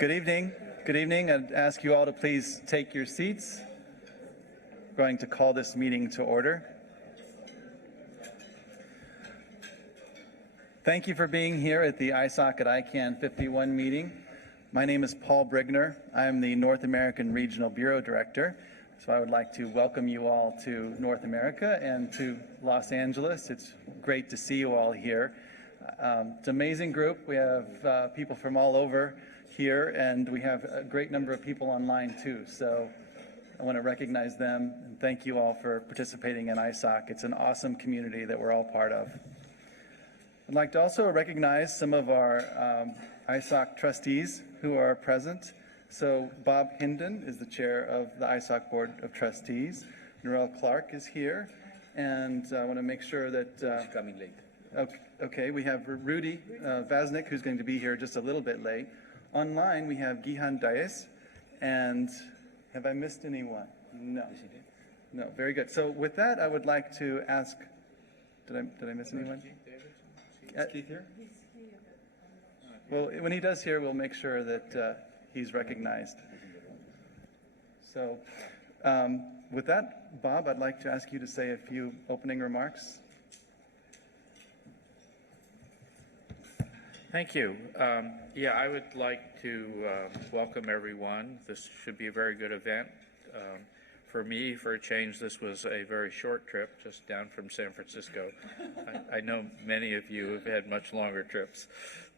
Good evening. Good evening. I'd ask you all to please take your seats. I'm going to call this meeting to order. Thank you for being here at the ISOC at ICANN 51 meeting. My name is Paul Brigner. I'm the North American Regional Bureau Director. So I would like to welcome you all to North America and to Los Angeles. It's great to see you all here. It's an amazing group. We have people from all over here, and we have a great number of people online too. So I want to recognize them and thank you all for participating in ISOC. It's an awesome community that we're all part of. I'd like to also recognize some of our ISOC trustees who are present. So Bob Hinden is the chair of the ISOC Board of Trustees. Norel Clark is here, and I want to make sure that She's coming late. Okay, we have Rudy Vaznik, who's going to be here just a little bit late. Online, we have Gihan Dias, and have I missed anyone? No. No, very good. So with that, I would like to ask, did I miss anyone? Is Keith here? Well, when he does here, we'll make sure that he's recognized. So with that, Bob, I'd like to ask you to say a few opening remarks. Thank you. Yeah, I would like to welcome everyone. This should be a very good event. For me, for a change, this was a very short trip, just down from San Francisco. I know many of you have had much longer trips.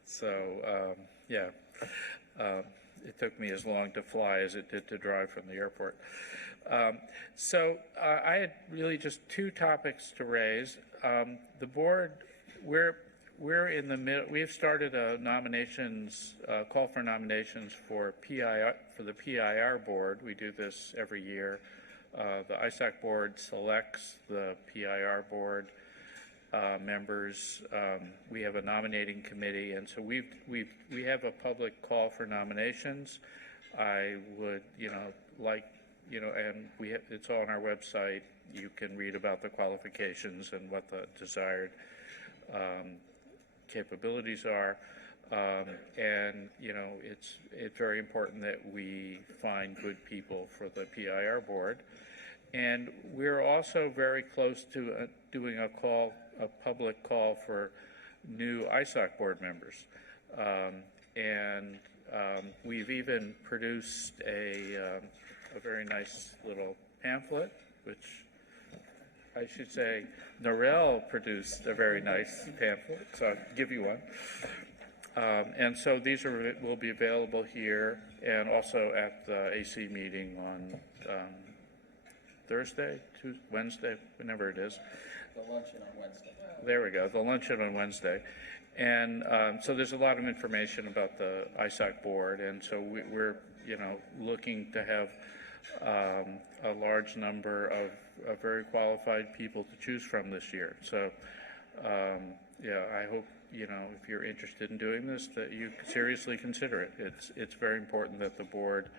So, yeah, it took me as long to fly as it did to drive from the airport. So I had really just two topics to raise. The board, we're in the middle. We have started a nominations call for nominations for the PIR board. We do this every year. The ISOC board selects the PIR board members. We have a nominating committee, and so we have a public call for nominations. I would, and it's all on our website. You can read about the qualifications and what the desired capabilities are, and it's very important that we find good people for the PIR board. And we're also very close to doing a public call for new ISOC board members, and we've even produced a very nice little pamphlet, which I should say, Norel produced a very nice pamphlet, so I'll give you one. And so these will be available here and also at the AC meeting on Thursday, Tuesday, Wednesday, whenever it is. The luncheon on Wednesday. There we go, the luncheon on Wednesday. And so there's a lot of information about the ISOC board, and so we're looking to have a large number of very qualified people to choose from this year. So, yeah, I hope, if you're interested in doing this, that you seriously consider it. It's very important that the board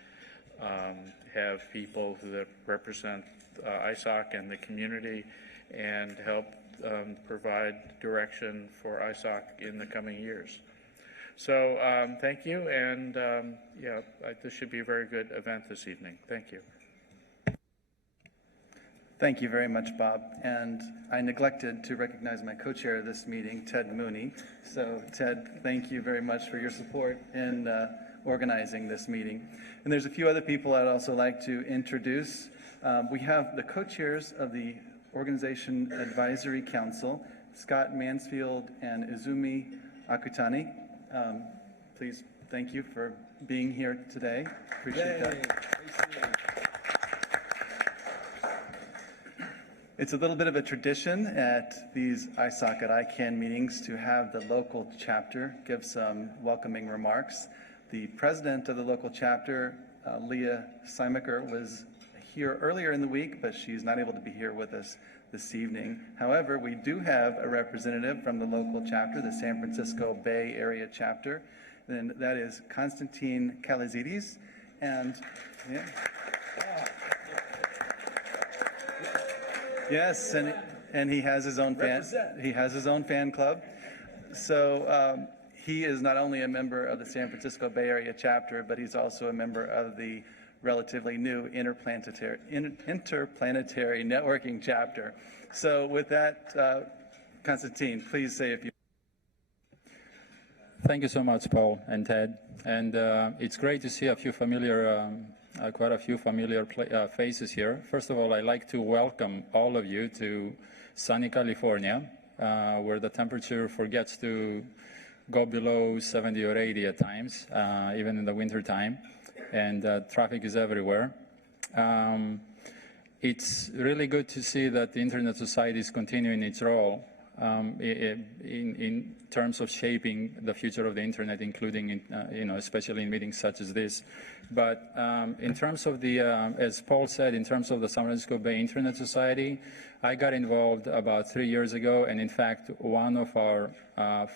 have people that represent ISOC and the community and help provide direction for ISOC in the coming years. So thank you, and yeah, this should be a very good event this evening. Thank you. Thank you very much, Bob. And I neglected to recognize my co-chair of this meeting, Ted Mooney. So Ted, thank you very much for your support in organizing this meeting. And there's a few other people I'd also like to introduce. We have the co-chairs of the Organization Advisory Council, Scott Mansfield and Izumi Akutani. Please, thank you for being here today. Appreciate that. It's a little bit of a tradition at these ISOC at ICANN meetings to have the local chapter give some welcoming remarks. The president of the local chapter, Leah Seimaker, was here earlier in the week, but she's not able to be here with us this evening. However, we do have a representative from the local chapter, the San Francisco Bay Area chapter, and that is Konstantin Kalizidis. And yeah. Yes, and he has his own fan. He has his own fan club. So He is not only a member of the San Francisco Bay Area chapter, but he's also a member of the relatively new interplanetary networking chapter. So with that, Constantine, please say a few. Thank you so much, Paul and Ted. And it's great to see quite a few familiar faces here. First of all, I'd like to welcome all of you to sunny California, where the temperature forgets to go below 70 or 80 at times, even in the winter time, and traffic is everywhere. It's really good to see that the Internet Society is continuing its role in terms of shaping the future of the Internet, including, especially in meetings such as this. But in terms of the, as Paul said, in terms of the San Francisco Bay Internet Society, I got involved about 3 years ago, and in fact, one of our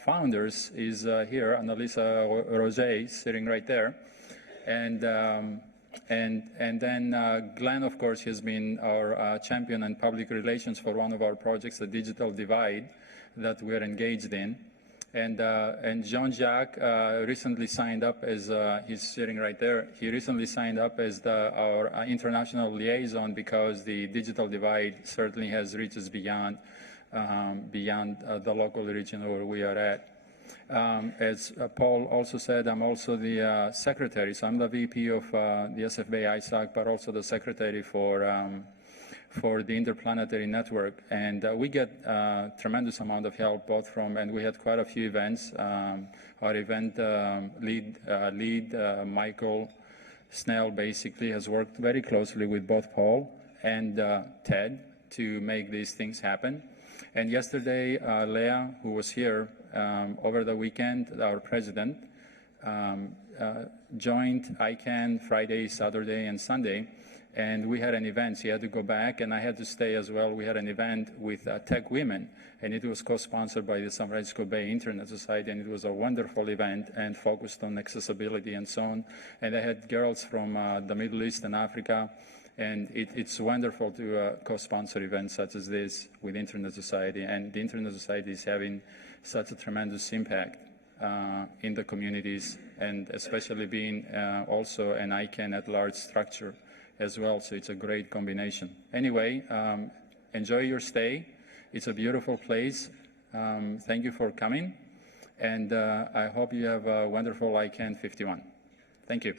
founders is here, Annalisa Roger, sitting right there. And then Glenn, of course, has been our champion and public relations for one of our projects, the Digital Divide, that we're engaged in. And Jean-Jacques recently signed up as, he's sitting right there, he recently signed up as our international liaison, because the Digital Divide certainly has reaches beyond the local region where we are at. As Paul also said, I'm also the secretary, so I'm the VP of the SF Bay ISOC, but also the secretary for the Interplanetary Network. And we get tremendous amount of help both from, and we had quite a few events. Our event lead, Michael Snell, basically has worked very closely with both Paul and Ted to make these things happen. And yesterday, Leah, who was here over the weekend, our president, joined ICANN Friday, Saturday, and Sunday. And we had an event. She had to go back, and I had to stay as well. We had an event with Tech Women, and it was co-sponsored by the San Francisco Bay Internet Society, and it was a wonderful event and focused on accessibility and so on. And I had girls from the Middle East and Africa, and it's wonderful to co-sponsor events such as this with Internet Society. And the Internet Society is having such a tremendous impact in the communities, and especially being also an ICANN at-large structure as well, so it's a great combination. Anyway, enjoy your stay. It's a beautiful place. Thank you for coming, and I hope you have a wonderful ICANN 51. Thank you.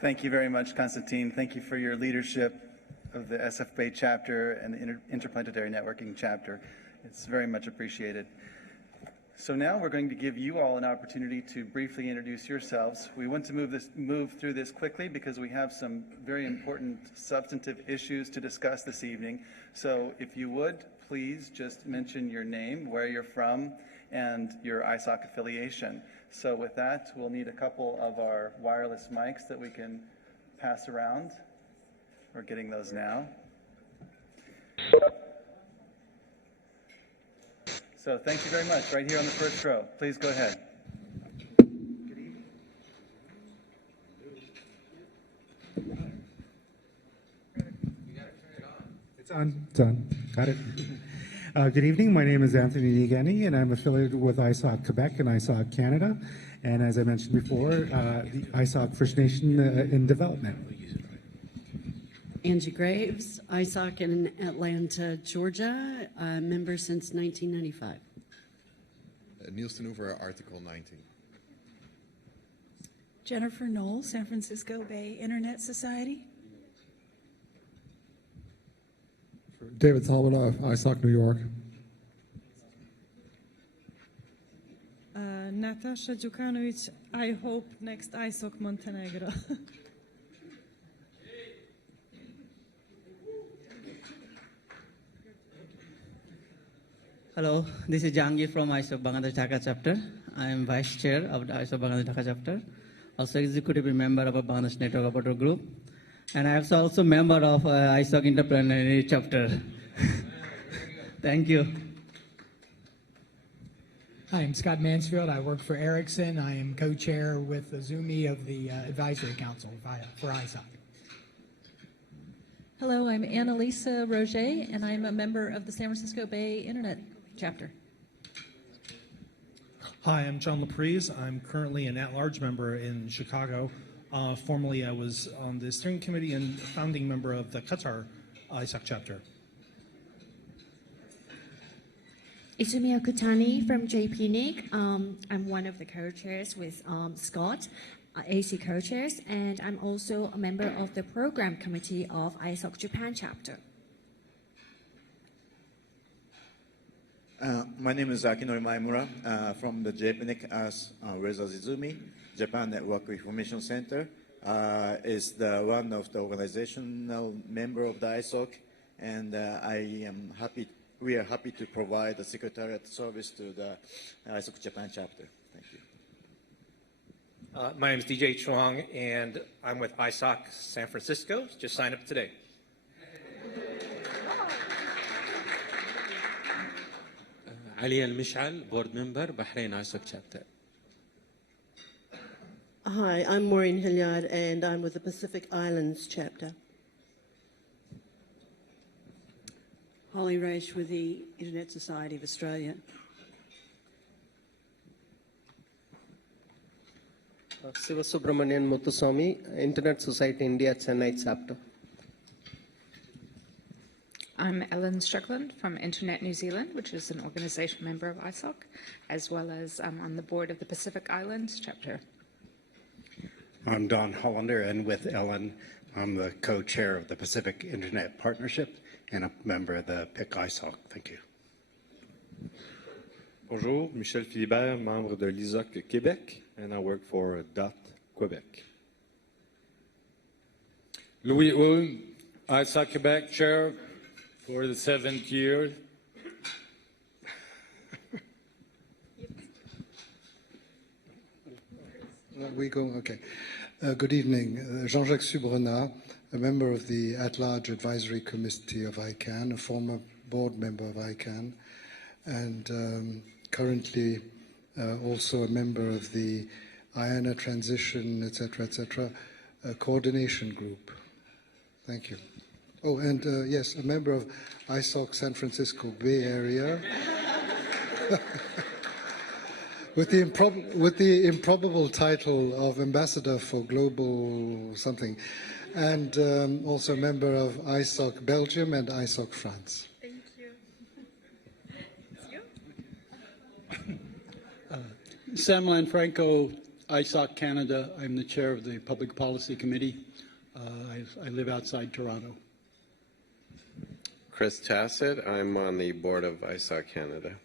Thank you very much, Constantine. Thank you for your leadership of the SF Bay chapter and the Interplanetary Networking chapter. It's very much appreciated. So now we're going to give you all an opportunity to briefly introduce yourselves. We want to move through this quickly because we have some very important substantive issues to discuss this evening. So if you would, please just mention your name, where you're from, and your ISOC affiliation. So with that, we'll need a couple of our wireless mics that we can pass around. We're getting those now. So thank you very much. Right here on the first row. Please go ahead. Good evening. You gotta turn it on. It's on. It's on. Got it. Good evening. My name is Anthony Nigani, and I'm affiliated with ISOC Quebec and ISOC Canada. And as I mentioned before, the ISOC First Nation in development. Angie Graves, ISOC in Atlanta, Georgia, member since 1995. Nielsen over Article 19. Jennifer Knoll, San Francisco Bay Internet Society. David Salmanoff, ISOC New York. Natasha Djukanovic, I hope next ISOC Montenegro. Hello, this is Jangi from ISOC Bangladesh Dhaka chapter. I am Vice Chair of the ISOC Bangladesh Dhaka chapter, also Executive Member of a Bangladesh Network Operator Group, and I am also member of ISOC Interplanetary chapter. Thank you. Hi, I'm Scott Mansfield. I work for Ericsson. I am co-chair with Azumi of the Advisory Council for ISOC. Hello, I'm Annalisa Roger, and I'm a member of the San Francisco Bay Internet chapter. Hi, I'm John Laprise. I'm currently an at-large member in Chicago. Formerly, I was on the steering committee and founding member of the Qatar ISOC chapter. Izumi Okutani from JPNIC. I'm one of the co-chairs with Scott, AC co-chairs, and I'm also a member of the program committee of ISOC Japan chapter. My name is Akinori Maimura from the JPNIC as Reza Izumi. Japan Network Information Center is the one of the organizational member of the ISOC, and we are happy to provide the secretariat service to the ISOC Japan chapter. Thank you. My name is DJ Chuang, and I'm with ISOC San Francisco. Just signed up today. علي المشعل, board member, Bahrain ISOC chapter. Hi, I'm Maureen Hilliard, and I'm with the Pacific Islands chapter. Holly Raish with the Internet Society of Australia. Siva Subramanian Muthuswamy, Internet Society India Chennai chapter. I'm Ellen Strickland from Internet New Zealand, which is an organization member of ISOC, as well as on the board of the Pacific Islands chapter. I'm Don Hollander, and with Ellen, I'm the co-chair of the Pacific Internet Partnership and a member of the PIC ISOC. Thank you. Bonjour, Michel Philibert, membre de l'ISOC Québec, and I work for DOT Quebec. Louis Hoon, ISOC Quebec chair for the 7th year. We go, okay. Good evening. Jean-Jacques Subrenat, a member of the At-Large Advisory Committee of ICANN, a former board member of ICANN, and currently also a member of the IANA Transition, etc., coordination group. Thank you. Oh, and yes, a member of ISOC San Francisco Bay Area. With the improbable title of Ambassador for Global something, and also a member of ISOC Belgium and ISOC France. Thank you. Sam Lanfranco, ISOC Canada. I'm the chair of the Public Policy Committee. I live outside Toronto. Chris Tassett, I'm on the board of ISOC Canada.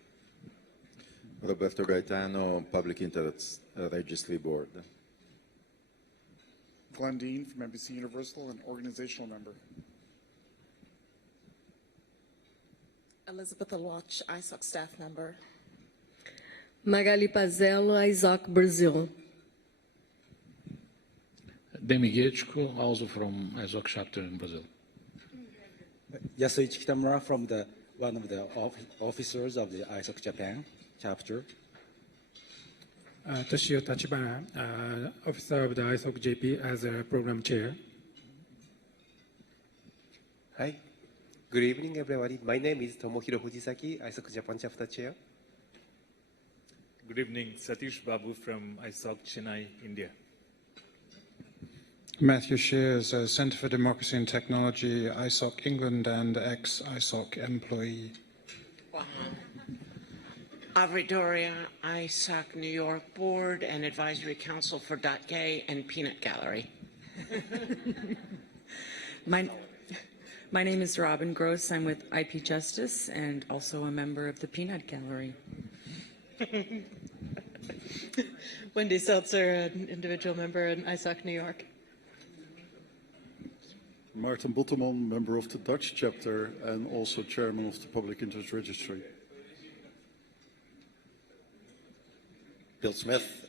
Roberto Gaetano, Public Internet Registry Board. Glenn Dean from NBC Universal, an organizational member. Elizabeth Alwatch, ISOC staff member. Magali Pazello, ISOC Brazil. Demi Giechko, also from ISOC chapter in Brazil. Yasuichi Kitamura from one of the officers of the ISOC Japan chapter. Toshio Tachibana, officer of the ISOC JP as a program chair. Hi, good evening everybody. My name is Tomohiro Fujisaki, ISOC Japan chapter chair. Good evening, Satish Babu from ISOC Chennai, India. Matthew Shears, Centre for Democracy and Technology, ISOC England and ex-ISOC employee. Avri Doria, ISOC New York Board and Advisory Council for .gay and Peanut Gallery. My name is Robin Gross. I'm with IP Justice and also a member of the Peanut Gallery. Wendy Seltzer, an individual member in ISOC New York. Maarten Botteman, member of the Dutch chapter and also chairman of the Public Interest Registry. Bill Smith,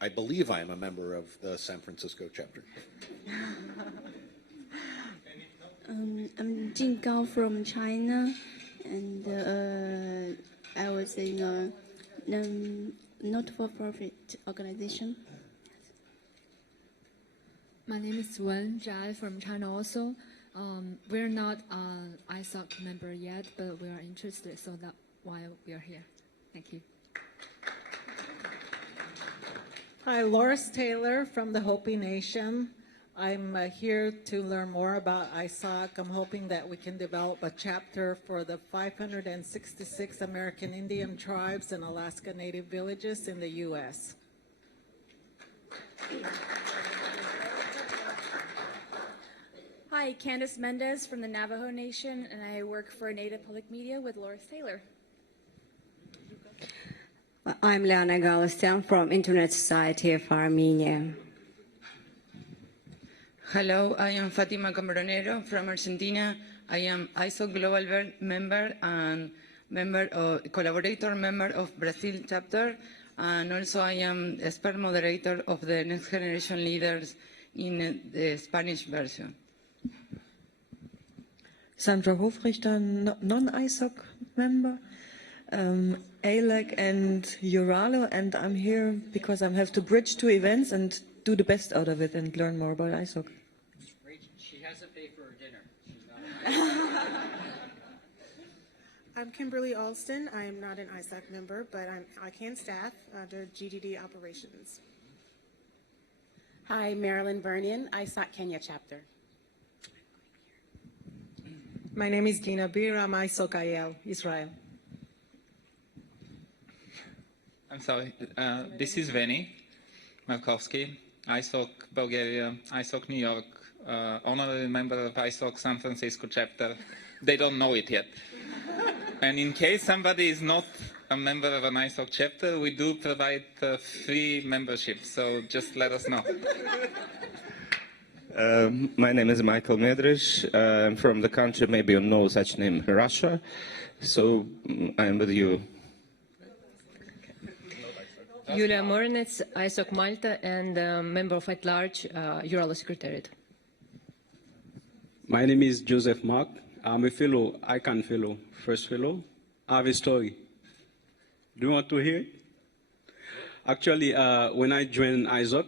I believe I am a member of the San Francisco chapter. I'm Jing Gao from China, and I was in a not-for-profit organization. My name is Wen Zhai from China also. We're not an ISOC member yet, but we are interested, so that while we are here. Thank you. Hi, Loris Taylor from the Hopi Nation. I'm here to learn more about ISOC. I'm hoping that we can develop a chapter for the 566 American Indian tribes and Alaska Native villages in the U.S. Hi, Candace Mendez from the Navajo Nation, and I work for Native Public Media with Loris Taylor. I'm Leona Galestan from Internet Society of Armenia. Hello, I am Fatima Cambronero from Argentina. I am ISOC Global member and collaborator member of Brazil chapter, and also I am expert moderator of the Next Generation Leaders in the Spanish version. Sandra Hofrichter, non-ISOC member, ALEC and Uralo, and I'm here because I have to bridge two events and do the best out of it and learn more about ISOC. She has to pay for her dinner. I'm Kimberly Alston. I'm not an ISOC member, but I'm ICANN staff under GDD operations. Hi, Marilyn Vernian, ISOC Kenya chapter. My name is Dina Bir. I'm ISOC IL, Israel. I'm sorry. This is Veni Markovsky, ISOC Bulgaria, ISOC New York, honorary member of ISOC San Francisco chapter. They don't know it yet. And in case somebody is not a member of an ISOC chapter, we do provide free membership, so just let us know. My name is Michael Medrish. I'm from the country, maybe you know such name, Russia. So I am with you. Yulia Morinets, ISOC Malta, and member of at large, Uralo Secretariat. My name is Joseph Mark. I'm a fellow, ICANN fellow, first fellow. I have a story. Do you want to hear it? Actually, when I joined ISOC,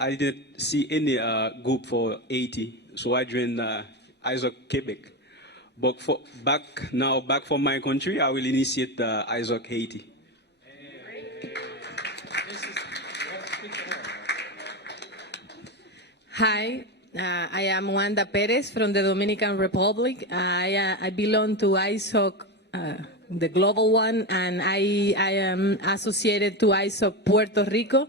I didn't see any group for Haiti, so I joined ISOC Quebec. But back from my country, I will initiate ISOC Haiti. Hi, I am Wanda Perez from the Dominican Republic. I belong to ISOC, the global one, and I am associated to ISOC Puerto Rico.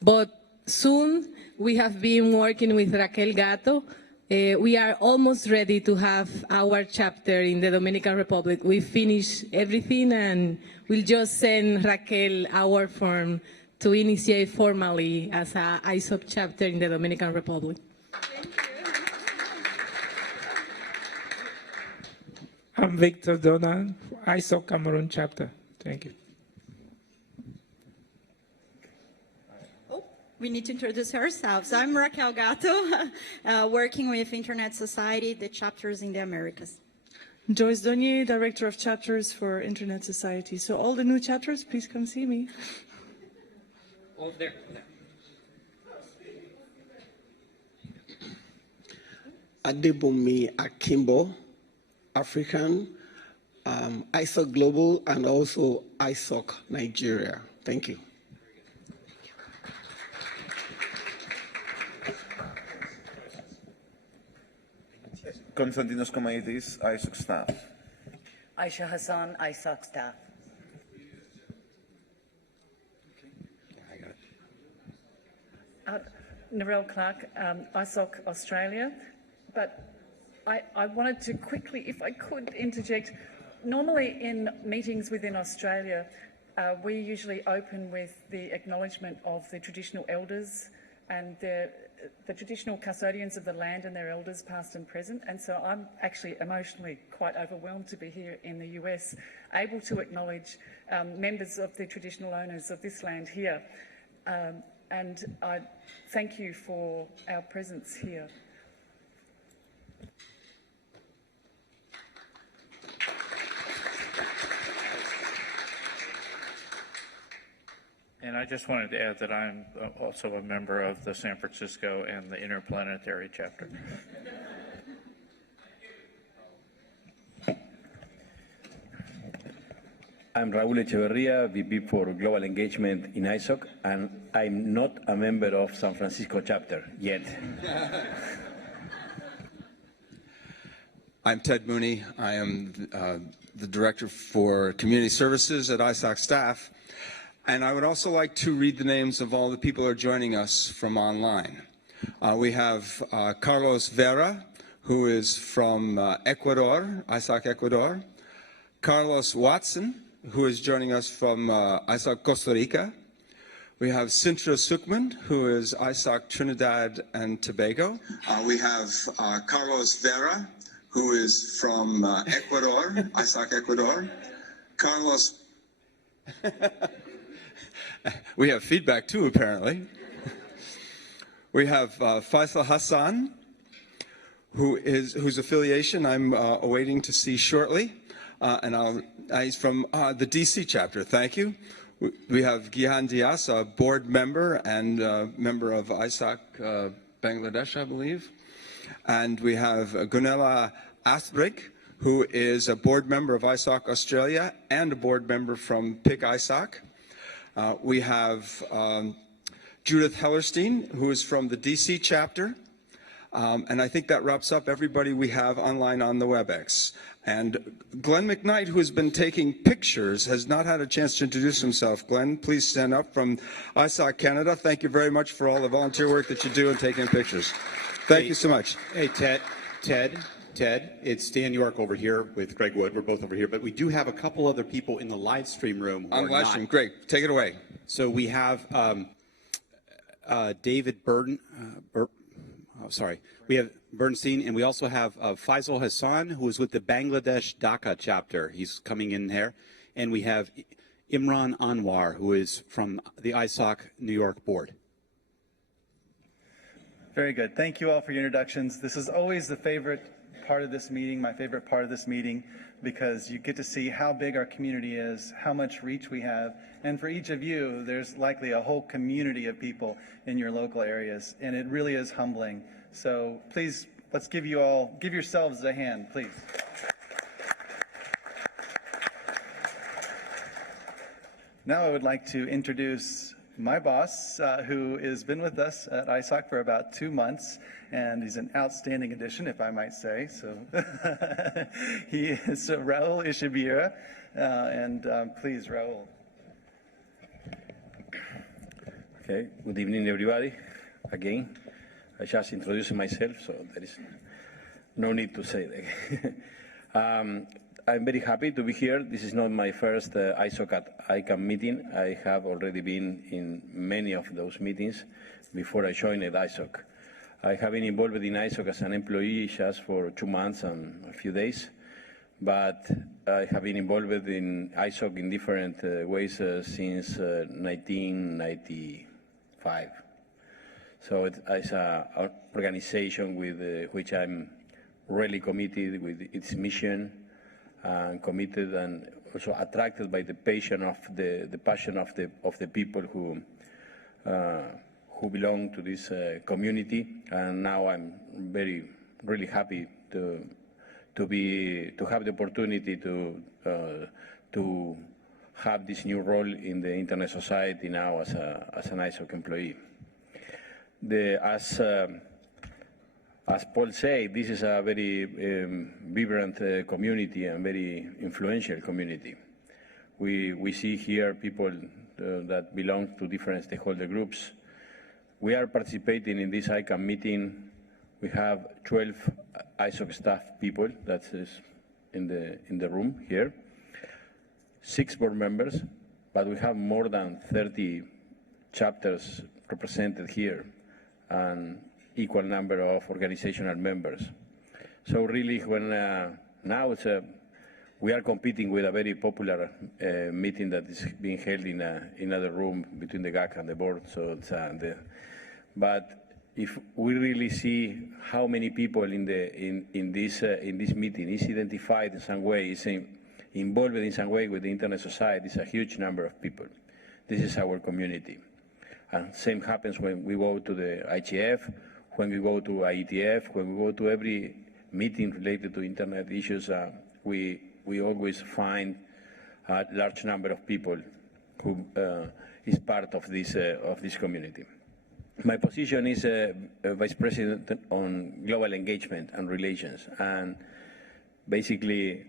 But soon we have been working with Raquel Gato. We are almost ready to have our chapter in the Dominican Republic. We finished everything and we'll just send Raquel our form to initiate formally as an ISOC chapter in the Dominican Republic. I'm Victor Donan, ISOC Cameroon chapter. Thank you. We need to introduce ourselves. I'm Raquel Gato, working with Internet Society, the chapters in the Americas. Joyce Donier, Director of Chapters for Internet Society. So all the new chapters, please come see me. Oh, there. Adebumi Akimbo, African, ISOC Global, and also ISOC Nigeria. Thank you. Konstantinos Komaitis, ISOC staff. Aisha Hassan, ISOC staff. Narelle Clark, ISOC Australia. But I wanted to quickly, if I could, interject. Normally in meetings within Australia, we usually open with the acknowledgement of the traditional elders and the traditional custodians of the land and their elders, past and present. And so I'm actually emotionally quite overwhelmed to be here in the US, able to acknowledge members of the traditional owners of this land here. And I thank you for our presence here. And I just wanted to add that I'm also a member of the San Francisco and the Interplanetary chapter. I'm Raúl Echeverría, VP for Global Engagement in ISOC, and I'm not a member of San Francisco chapter yet. I'm Ted Mooney. I am the Director for Community Services at ISOC staff. And I would also like to read the names of all the people who are joining us from online. We have Carlos Vera, who is from Ecuador, ISOC Ecuador. Carlos Watson, who is joining us from ISOC Costa Rica. We have Sintra Sukman, who is ISOC Trinidad and Tobago. We have Carlos Vera, who is from Ecuador, ISOC Ecuador. Carlos. We have feedback too, apparently. We have Faisal Hassan, whose affiliation I'm awaiting to see shortly. He's from the DC chapter. Thank you. We have Gihan Dias, a board member and member of ISOC Bangladesh, I believe. And we have Gunela Athbrick, who is a board member of ISOC Australia and a board member from PIC ISOC. We have Judith Hellerstein, who is from the DC chapter. And I think that wraps up everybody we have online on the WebEx. And Glenn McKnight, who has been taking pictures, has not had a chance to introduce himself. Glenn, please stand up from ISOC Canada. Thank you very much for all the volunteer work that you do in taking pictures. Thank you so much. Hey, Ted, it's Dan York over here with Greg Wood. We're both over here, but we do have a couple other people in the live stream room. On live stream, great. Take it away. So we have David Burden. We have Bernstein, and we also have Faisal Hassan, who is with the Bangladesh Dhaka chapter. He's coming in there. And we have Imran Anwar, who is from the ISOC New York board. Very good. Thank you all for your introductions. This is always the favorite part of this meeting, my favorite part of this meeting, because you get to see how big our community is, how much reach we have, and for each of you, there's likely a whole community of people in your local areas, and it really is humbling. So please, let's give yourselves a hand, please. Now I would like to introduce my boss, who has been with us at ISOC for about 2 months, and he's an outstanding addition, if I might say. So he is Raúl Echeverría, and please, Raúl. Okay, good evening, everybody. Again, I just introduced myself, so there is no need to say that. I'm very happy to be here. This is not my first ISOC at ICANN meeting. I have already been in many of those meetings before I joined ISOC. I have been involved in ISOC as an employee just for 2 months and a few days, but I have been involved in ISOC in different ways since 1995. So it's an organization with which I'm really committed with its mission, and committed and also attracted by the passion of the people who belong to this community. And now I'm really happy to have the opportunity to have this new role in the Internet Society now as an ISOC employee. As Paul said, this is a very vibrant community and very influential community. We see here people that belong to different stakeholder groups. We are participating in this ICANN meeting. We have 12 ISOC staff people that is in the room here, 6 board members, but we have more than 30 chapters represented here, and equal number of organizational members. So really, when now we are competing with a very popular meeting that is being held in another room between the GAC and the board. So it's, but if we really see how many people in this meeting is identified in some way, is involved in some way with the Internet Society, it's a huge number of people. This is our community. And same happens when we go to the IGF, when we go to IETF, when we go to every meeting related to Internet issues. We always find a large number of people who is part of this community. My position is Vice President on Global Engagement and Relations, and basically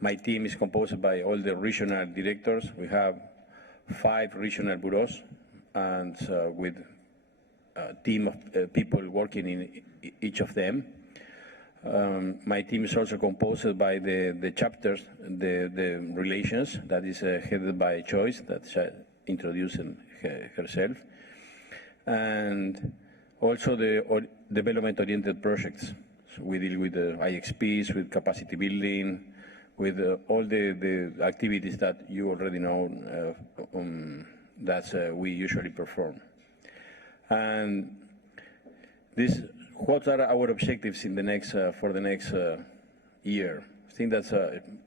my team is composed by all the regional directors. We have 5 regional bureaus, and with a team of people working in each of them. My team is also composed by the chapters, the relations, that is headed by Joyce, that she introduced herself, and also the development-oriented projects. So we deal with the IXPs, with capacity building, with all the activities that you already know that we usually perform. And what are our objectives in the next for the next year? I think that's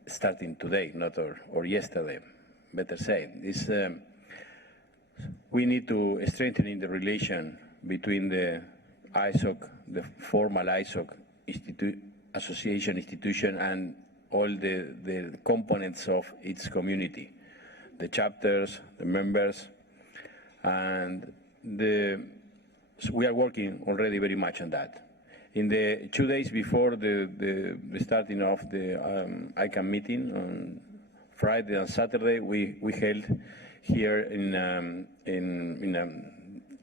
starting today, not or yesterday. Better say, we need to strengthen the relation between the ISOC, the formal ISOC association institution, and all the components of its community, the chapters, the members, and so we are working already very much on that. In the 2 days before the starting of the ICANN meeting on Friday and Saturday, we held here in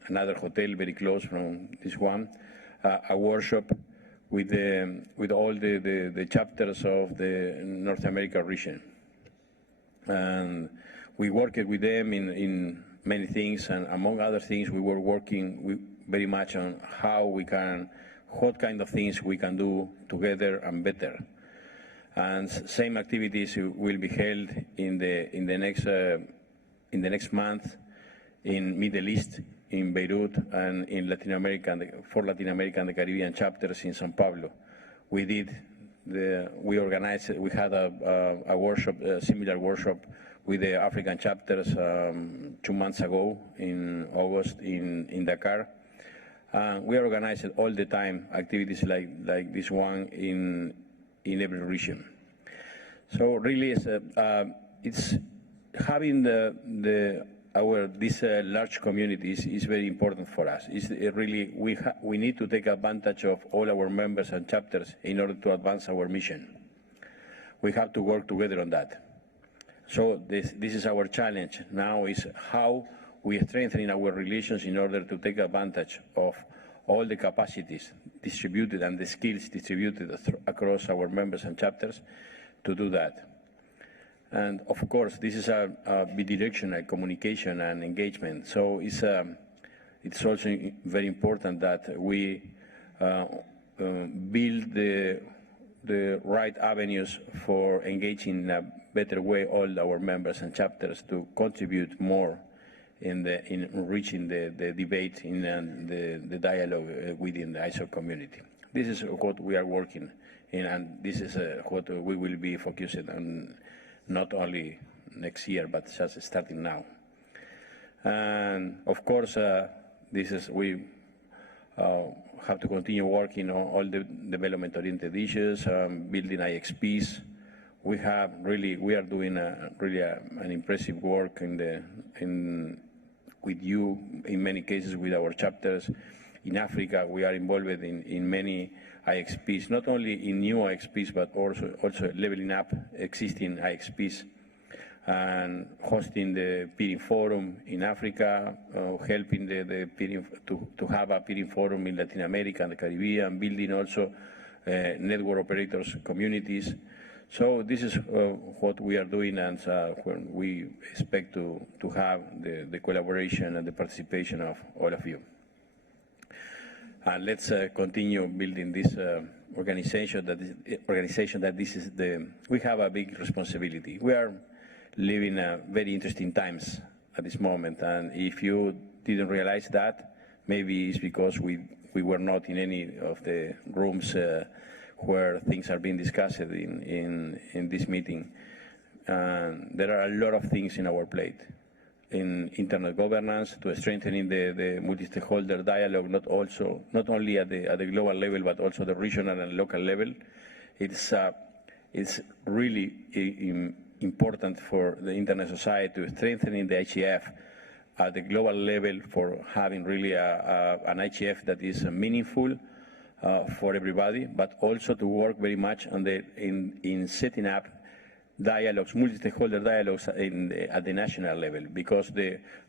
another hotel very close from this one a workshop with all the chapters of the North America region, and we worked with them in many things, and among other things, we were working very much on what kind of things we can do together and better. And same activities will be held in the next month in Middle East, in Beirut, and in Latin America, for Latin America and the Caribbean chapters in São Paulo. We had a workshop, a similar workshop with the African chapters 2 months ago in August in Dakar. We organize all the time activities like this one in every region. So really, it's having these large communities is very important for us. It's really we need to take advantage of all our members and chapters in order to advance our mission. We have to work together on that. So this is our challenge now: is how we strengthen our relations in order to take advantage of all the capacities distributed and the skills distributed across our members and chapters to do that. And of course, this is a bidirectional communication and engagement. So it's also very important that we build the right avenues for engaging in a better way all our members and chapters to contribute more in reaching the debate in the dialogue within the ISOC community. This is what we are working in, and this is what we will be focusing on, not only next year, but just starting now. And of course, we have to continue working on all the development-oriented issues, building IXPs. We are doing an impressive work with you, in many cases with our chapters. In Africa, we are involved in many IXPs, not only in new IXPs, but also leveling up existing IXPs and hosting the peering forum in Africa, helping the peering to have a peering forum in Latin America and the Caribbean, building also network operators communities. So this is what we are doing, and when we expect to have the collaboration and the participation of all of you. And let's continue building this organization. We have a big responsibility. We are living very interesting times at this moment, and if you didn't realize that, maybe it's because we were not in any of the rooms where things are being discussed in this meeting. There are a lot of things in our plate. In internet governance, to strengthening the multi-stakeholder dialogue, not only at the global level, but also the regional and local level. It's really important for the Internet Society to strengthening the IGF at the global level for having really an IGF that is meaningful for everybody, but also to work very much on in setting up dialogues, multi-stakeholder dialogues at the national level, because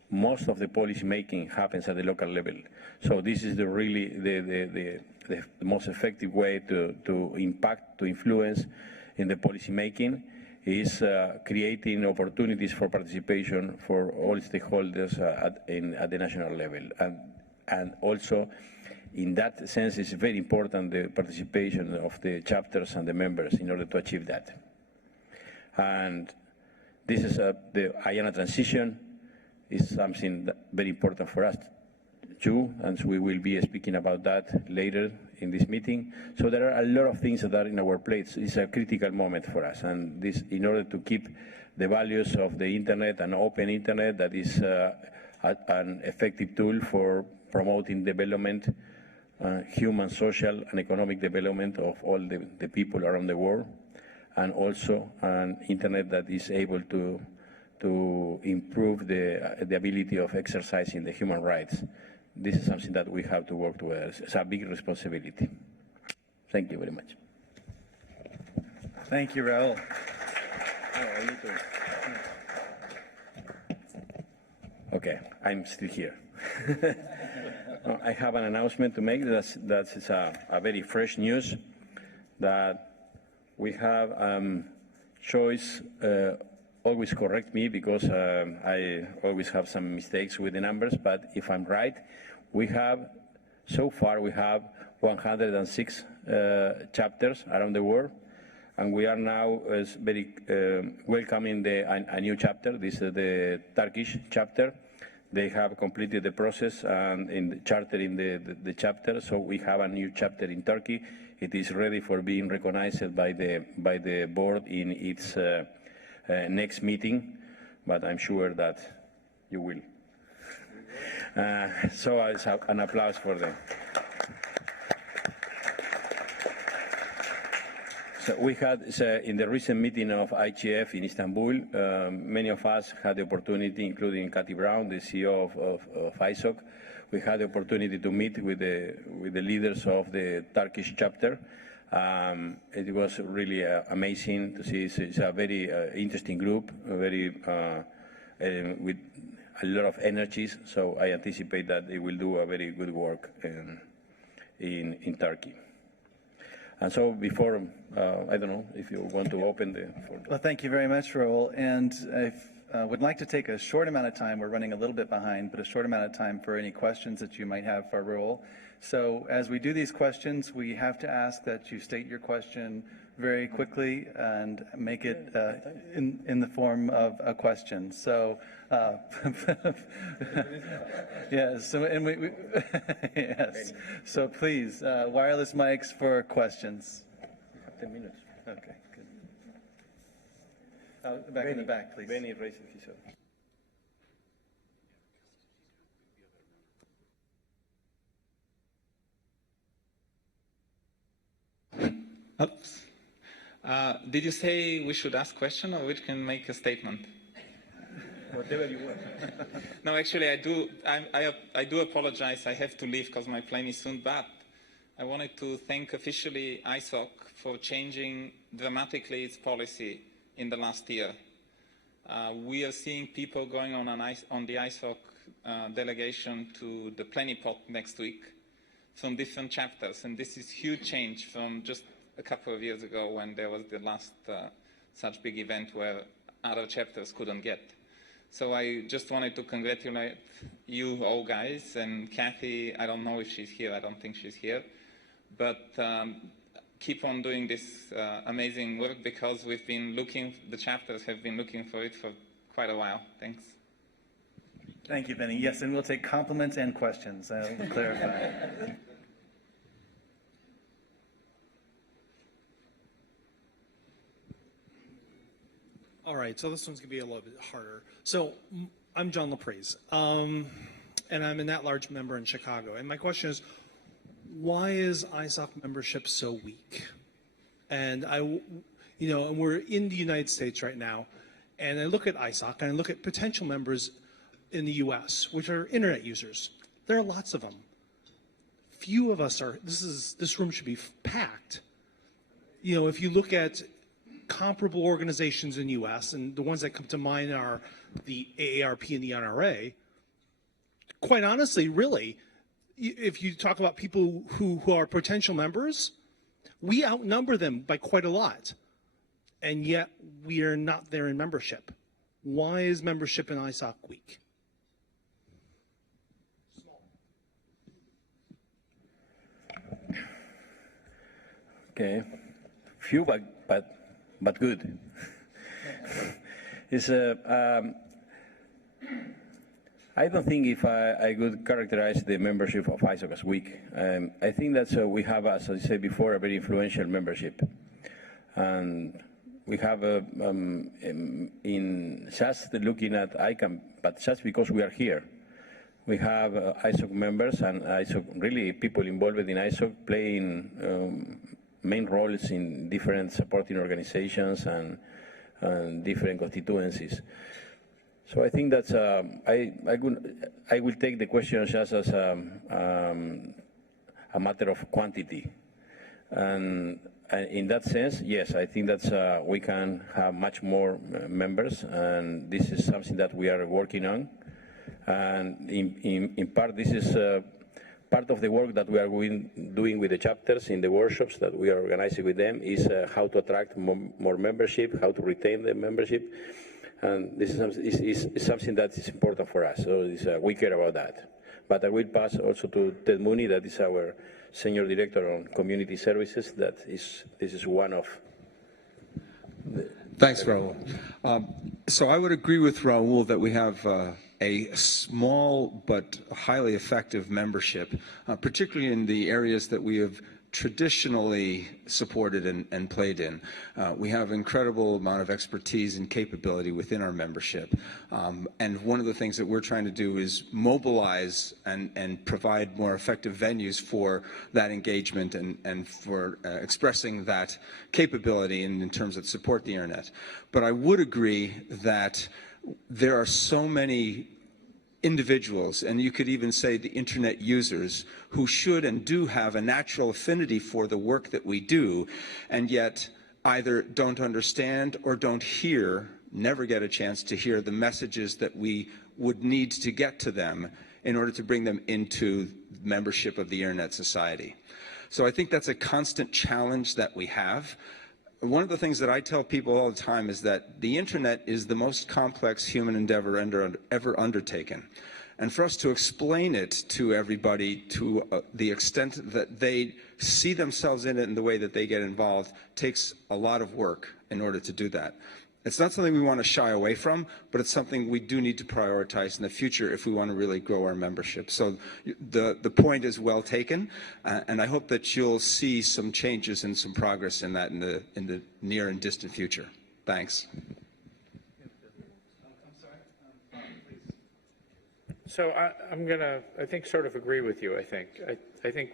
most of the policy making happens at the local level. So this is really the most effective way to impact, to influence in the policy making, is creating opportunities for participation for all stakeholders at the national level. And also, in that sense, it's very important the participation of the chapters and the members in order to achieve that. And this is the IANA transition is something very important for us too, and we will be speaking about that later in this meeting. So there are a lot of things that are in our plates. It's a critical moment for us, and this in order to keep the values of the internet and open internet, that is an effective tool for promoting development, human, social, and economic development of all the people around the world, and also an internet that is able to improve the ability of exercising the human rights. This is something that we have to work towards. It's a big responsibility. Thank you very much. Thank you, Raul. Okay, I'm still here. I have an announcement to make. That's a very fresh news that we have choice. Always correct me, because I always have some mistakes with the numbers, but if I'm right, so far we have 106 chapters around the world, and we are now very welcoming a new chapter. This is the Turkish chapter. They have completed the process and in the chartering the chapter, so we have a new chapter in Turkey. It is ready for being recognized by the board in its next meeting, but I'm sure that you will. So it's an applause for them. So we had, in the recent meeting of IGF in Istanbul, many of us had the opportunity, including Cathy Brown, the CEO of ISOC, we had the opportunity to meet with the leaders of the Turkish chapter. It was really amazing to see. It's a very interesting group, with a lot of energies. So I anticipate that they will do a very good work in Turkey. And so before, I don't know if you want to open the floor. Well, thank you very much, Raul. And I would like to take a short amount of time. We're running a little bit behind, but a short amount of time for any questions that you might have for Raul. So as we do these questions, we have to ask that you state your question very quickly and make it in the form of a question. So, yes. So, and yes. So please, wireless mics for questions. 10 minutes. Okay. Good. Back in the back, please. Benny raises his hand. Oops. Did you say we should ask question or we can make a statement? Whatever you want. No, actually, I do apologize. I have to leave because my plane is soon. But I wanted to thank officially ISOC for changing dramatically its policy in the last year. We are seeing people going on the ISOC delegation to the Plenipot next week from different chapters, and this is huge change from just a couple of years ago when there was the last such big event where other chapters couldn't get. So I just wanted to congratulate you all guys, and Cathy, I don't know if she's here, I don't think she's here, but keep on doing this amazing work, because we've been looking, the chapters have been looking for it for quite a while. Thanks. Thank you, Benny. Yes, and we'll take compliments and questions. I'll clarify. All right, so this one's going to be a little bit harder. So I'm John LaPreze, and I'm an at-large member in Chicago. And my question is, why is ISOC membership so weak? And and we're in the United States right now, And I look at ISOC and I look at potential members in the US, which are internet users. There are lots of them. Few of us are, this room should be packed. You know, if you look at comparable organizations in the US, and the ones that come to mind are the AARP and the NRA, quite honestly, really, if you talk about people who are potential members, we outnumber them by quite a lot. And yet we are not there in membership. Why is membership in ISOC weak? Okay, few but good. It's I don't think if I could characterize the membership of ISOC as weak. I think that we have, as I said before, a very influential membership, and we have in just looking at ICANN, but just because we are here, we have ISOC members and ISOC really people involved in ISOC playing main roles in different supporting organizations and different constituencies. So I think that's I will take the question just as a matter of quantity, and in that sense, yes, I think that we can have much more members, and this is something that we are working on. And in part, this is part of the work that we are doing with the chapters in the workshops that we are organizing with them is how to attract more membership, how to retain the membership. And this is something that is important for us, so we care about that. But I will pass also to Ted Mooney, that is our Senior Director on Community Services, this is one of Thanks, Raul. So I would agree with Raul that we have a small but highly effective membership, particularly in the areas that we have traditionally supported and played in. We have incredible amount of expertise and capability within our membership. And one of the things that we're trying to do is mobilize and provide more effective venues for that engagement and for expressing that capability in terms of support the internet. But I would agree that there are so many individuals, and you could even say the internet users, who should and do have a natural affinity for the work that we do, and yet either don't understand or don't hear, never get a chance to hear the messages that we would need to get to them in order to bring them into membership of the Internet Society. So I think that's a constant challenge that we have. One of the things that I tell people all the time is that the internet is the most complex human endeavor ever undertaken. And for us to explain it to everybody to the extent that they see themselves in it and the way that they get involved takes a lot of work in order to do that. It's not something we want to shy away from, but it's something we do need to prioritize in the future if we want to really grow our membership. So the point is well taken, and I hope that you'll see some changes and some progress in that in the near and distant future. Thanks. So I'm going to, I think, sort of agree with you, I think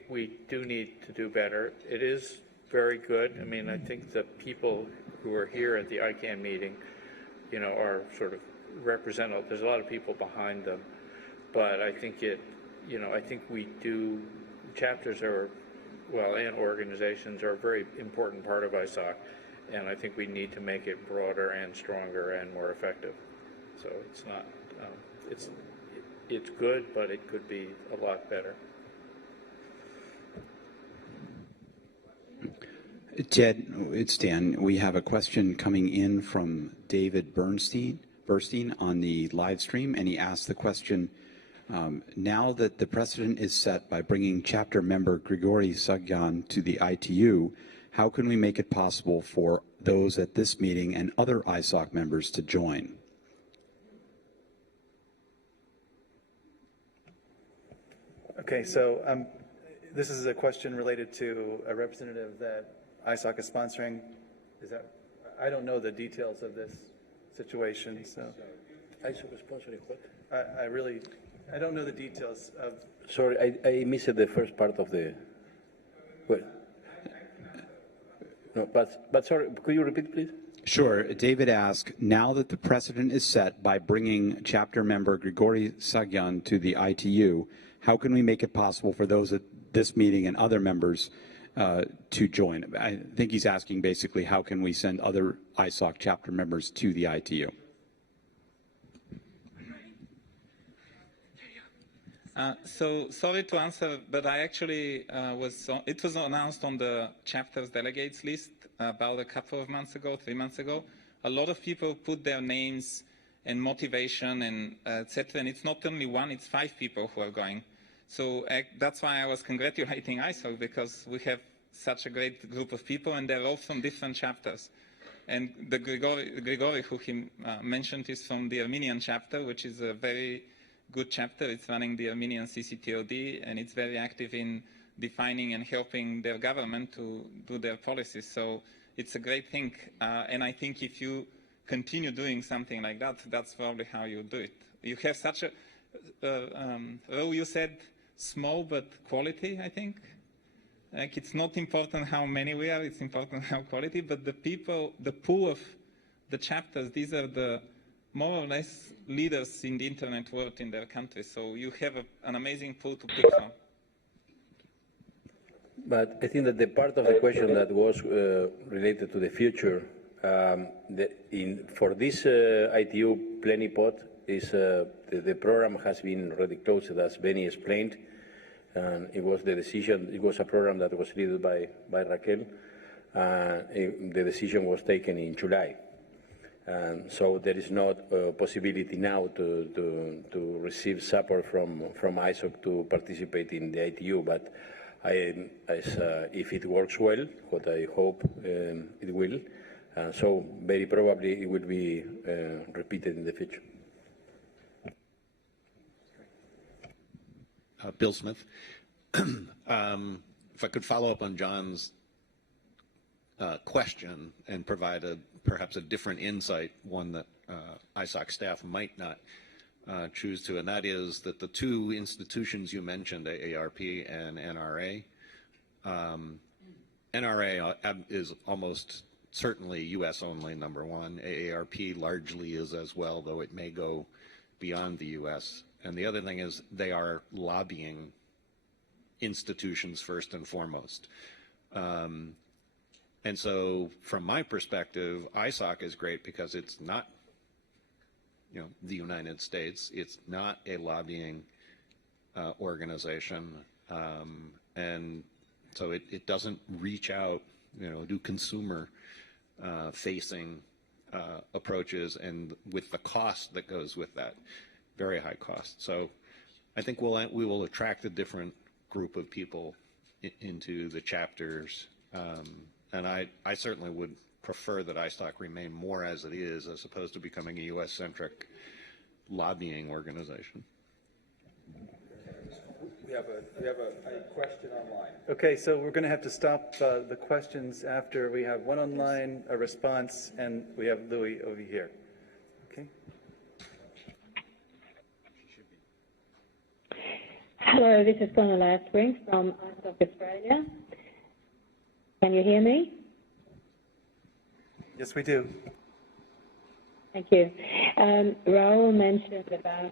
we do need to do better. It is very good. I mean, I think the people who are here at the ICANN meeting, you know, are sort of representative. There's a lot of people behind them, but I think I think we do, chapters are, well, and organizations are a very important part of ISOC, and I think we need to make it broader and stronger and more effective. So it's not, it's good, but it could be a lot better. Jed, it's Dan. We have a question coming in from David Bernstein on the live stream, and he asked the question, now that the precedent is set by bringing chapter member Grigory Sagyan to the ITU, how can we make it possible for those at this meeting and other ISOC members to join? Okay, so this is a question related to a representative that ISOC is sponsoring. Is that? I don't know the details of this situation, so. ISOC is sponsoring what? I don't know the details of. Sorry, I missed the first part of the. Well, no, but sorry, could you repeat, please? Sure. David asked, now that the precedent is set by bringing chapter member Grigory Sagyan to the ITU, how can we make it possible for those at this meeting and other members to join? I think he's asking basically how can we send other ISOC chapter members to the ITU? So sorry to answer, but I actually it was announced on the chapter's delegates list about a couple of months ago, 3 months ago. A lot of people put their names and motivation and etc. And it's not only one, it's 5 people who are going. So that's why I was congratulating ISOC, because we have such a great group of people and they're all from different chapters. And the Grigory who he mentioned is from the Armenian chapter, which is a very good chapter. It's running the Armenian CCTOD, and it's very active in defining and helping their government to do their policies. So it's a great thing. And I think if you continue doing something like that, that's probably how you do it. You have such a, you said small but quality, I think. Like it's not important how many we are, it's important how quality, but the people, the pool of the chapters, these are the more or less leaders in the internet world in their country. So you have an amazing pool to pick from. But I think that the part of the question that was related to the future, for this ITU plenipot, is the program has been already closed, as Benny explained. It was the decision. It was a program that was led by Raquel. The decision was taken in July. So there is not a possibility now to receive support from ISOC to participate in the ITU, but if it works well, what I hope it will, so very probably it will be repeated in the future. Bill Smith. If I could follow up on John's question and provide perhaps a different insight, one that ISOC staff might not choose to, and that is that the 2 institutions you mentioned, AARP and NRA, NRA is almost certainly U.S. only, number one. AARP largely is as well, though it may go beyond the U.S. And the other thing is they are lobbying institutions first and foremost. And so from my perspective, ISOC is great because it's not, the United States. It's not a lobbying organization. And so it doesn't reach out, do consumer facing approaches, and with the cost that goes with that, very high cost. So I think we will attract a different group of people into the chapters. And I certainly would prefer that ISOC remain more as it is, as opposed to becoming a U.S.-centric lobbying organization. We have a question online. Okay, so we're going to have to stop the questions after we have one online, a response, and we have Louis over here. Okay. Hello, this is Donna Lastring from ISOC Australia. Can you hear me? Yes, we do. Thank you. Raul mentioned about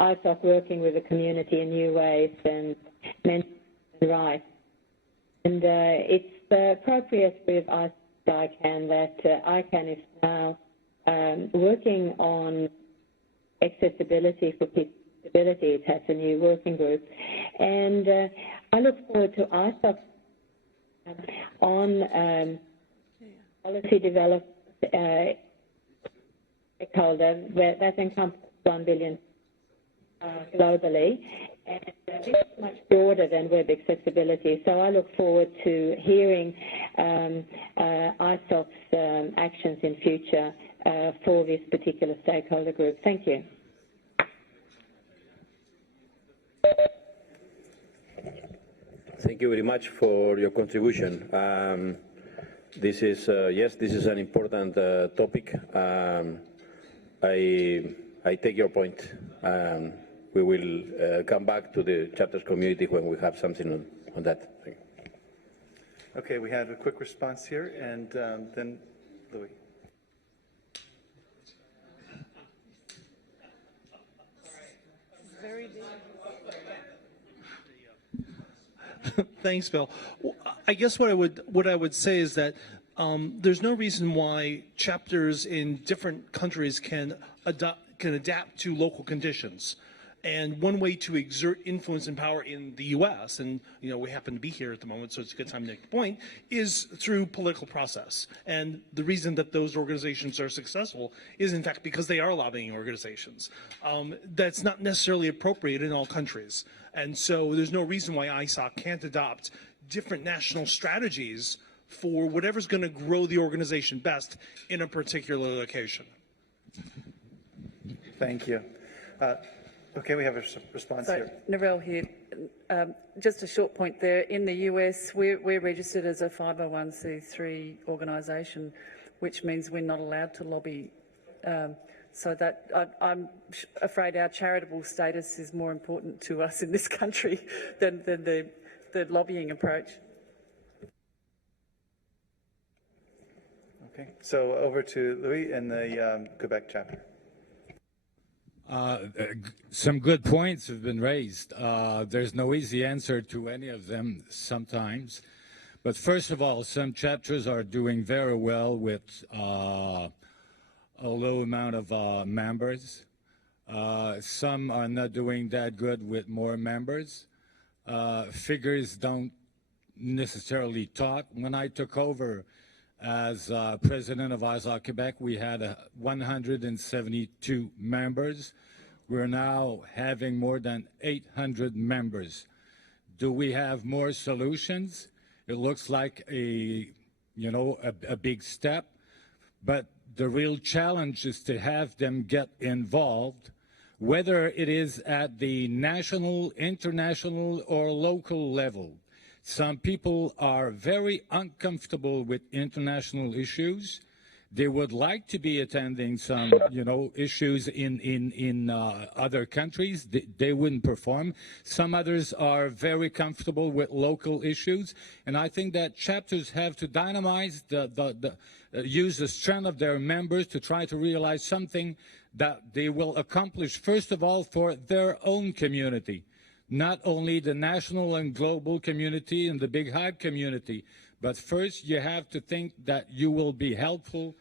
ISOC working with the community in new ways and mentioned rights. And it's appropriate with ICANN that ICANN is now working on accessibility for people with disabilities. It has a new working group. And I look forward to ISOC on policy development stakeholder that encompasses 1 billion globally, and this is much broader than web accessibility. So I look forward to hearing ISOC's actions in future for this particular stakeholder group. Thank you. Thank you very much for your contribution. This is yes, this is an important topic. I take your point. We will come back to the chapters community when we have something on that. Thank you. Okay, we had a quick response here, and then Louis. Thanks, Bill. Well, I guess what I would say is that there's no reason why chapters in different countries can adapt to local conditions. And one way to exert influence and power in the U.S., and we happen to be here at the moment, so it's a good time to make the point, is through political process. And the reason that those organizations are successful is, in fact, because they are lobbying organizations. That's not necessarily appropriate in all countries. And so there's no reason why ISOC can't adopt different national strategies for whatever's going to grow the organization best in a particular location. Thank you. Okay, we have a response here. Narelle here. Just a short point there. In the US, we're registered as a 501c3 organisation, which means we're not allowed to lobby. So that I'm afraid our charitable status is more important to us in this country than the lobbying approach. Okay, so over to Louis in the Quebec chapter. Some good points have been raised. There's no easy answer to any of them sometimes. But first of all, some chapters are doing very well with a low amount of members. Some are not doing that good with more members. Figures don't necessarily talk. When I took over as president of ISOC Quebec, we had 172 members. We're now having more than 800 members. Do we have more solutions? It looks like a big step, but the real challenge is to have them get involved, whether it is at the national, international, or local level. Some people are very uncomfortable with international issues. They would like to be attending some, issues in other countries. They wouldn't perform. Some others are very comfortable with local issues. And I think that chapters have to dynamize, use the strength of their members to try to realize something that they will accomplish, first of all, for their own community. Not only the national and global community and the big hype community, but first you have to think that you will be helpful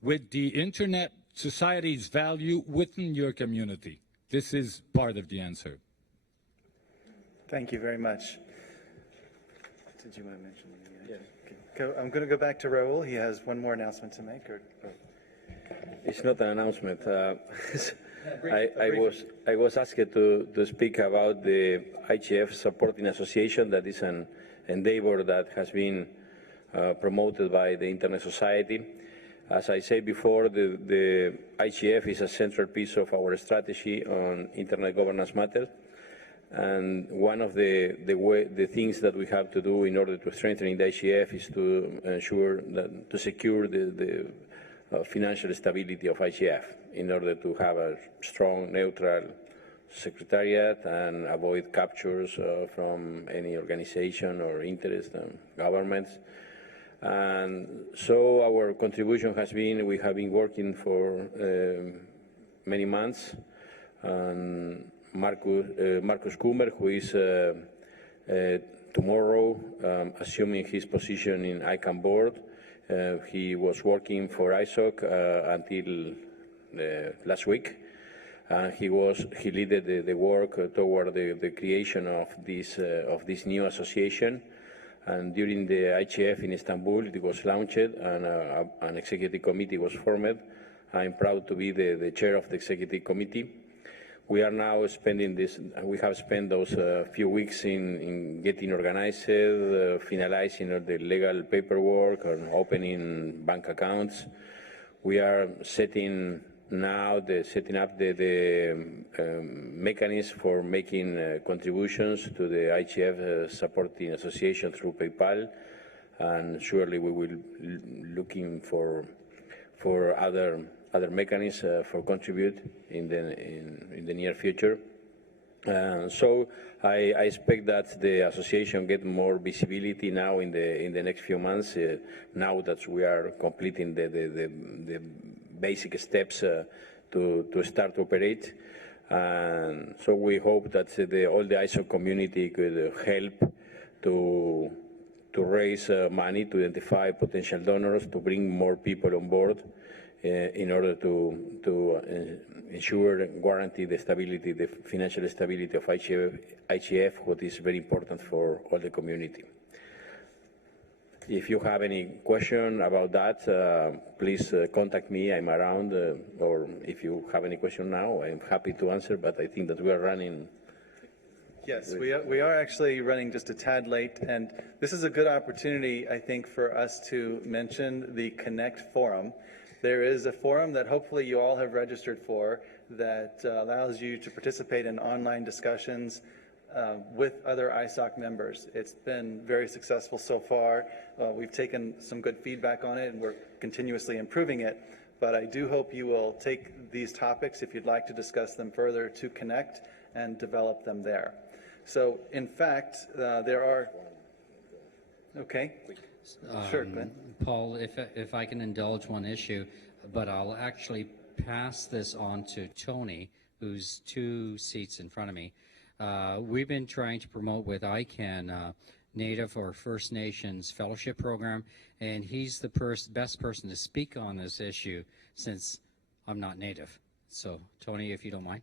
with the Internet society's value within your community. This is part of the answer. Thank you very much. Did you want to mention anything? Yeah. Okay. I'm going to go back to Raul. He has one more announcement to make. It's not an announcement. I was asked to speak about the IGF Supporting Association. That is an endeavor that has been promoted by the Internet Society. As I said before, the IGF is a central piece of our strategy on Internet governance matters. And one of the things that we have to do in order to strengthen the IGF is to ensure that to secure the financial stability of IGF in order to have a strong, neutral secretariat and avoid captures from any organization or interest governments. And so our contribution has been, we have been working for many months. And Marcus Kummer, who is tomorrow assuming his position in ICANN board, he was working for ISOC until last week. He led the work toward the creation of this new association. And during the IGF in Istanbul, it was launched and an executive committee was formed. I'm proud to be the chair of the executive committee. We are now spending we have spent those few weeks in getting organized, finalizing the legal paperwork and opening bank accounts. We are setting up the mechanism for making contributions to the IGF Supporting Association through PayPal, and surely we will looking for other mechanisms for contribute in the near future. So I expect that the association get more visibility now in the next few months. Now that we are completing the basic steps to start to operate, and so we hope that all the ISOC community could help to raise money, to identify potential donors, to bring more people on board in order to ensure and guarantee the stability, the financial stability of IGF, what is very important for all the community. If you have any question about that, please contact me. I'm around, or if you have any question now, I'm happy to answer, but I think that we are running. Yes, we are actually running just a tad late, and this is a good opportunity, I think, for us to mention the Connect Forum. There is a forum that hopefully you all have registered for that allows you to participate in online discussions with other ISOC members. It's been very successful so far. We've taken some good feedback on it, and we're continuously improving it. But I do hope you will take these topics, if you'd like to discuss them further, to Connect and develop them there. So, in fact, there are... Okay. Sure, Glenn. Paul, if I can indulge one issue, but I'll actually pass this on to Tony, who's 2 seats in front of me. We've been trying to promote with ICANN Native or First Nations Fellowship Program, and he's the best person to speak on this issue since I'm not Native. So, Tony, if you don't mind.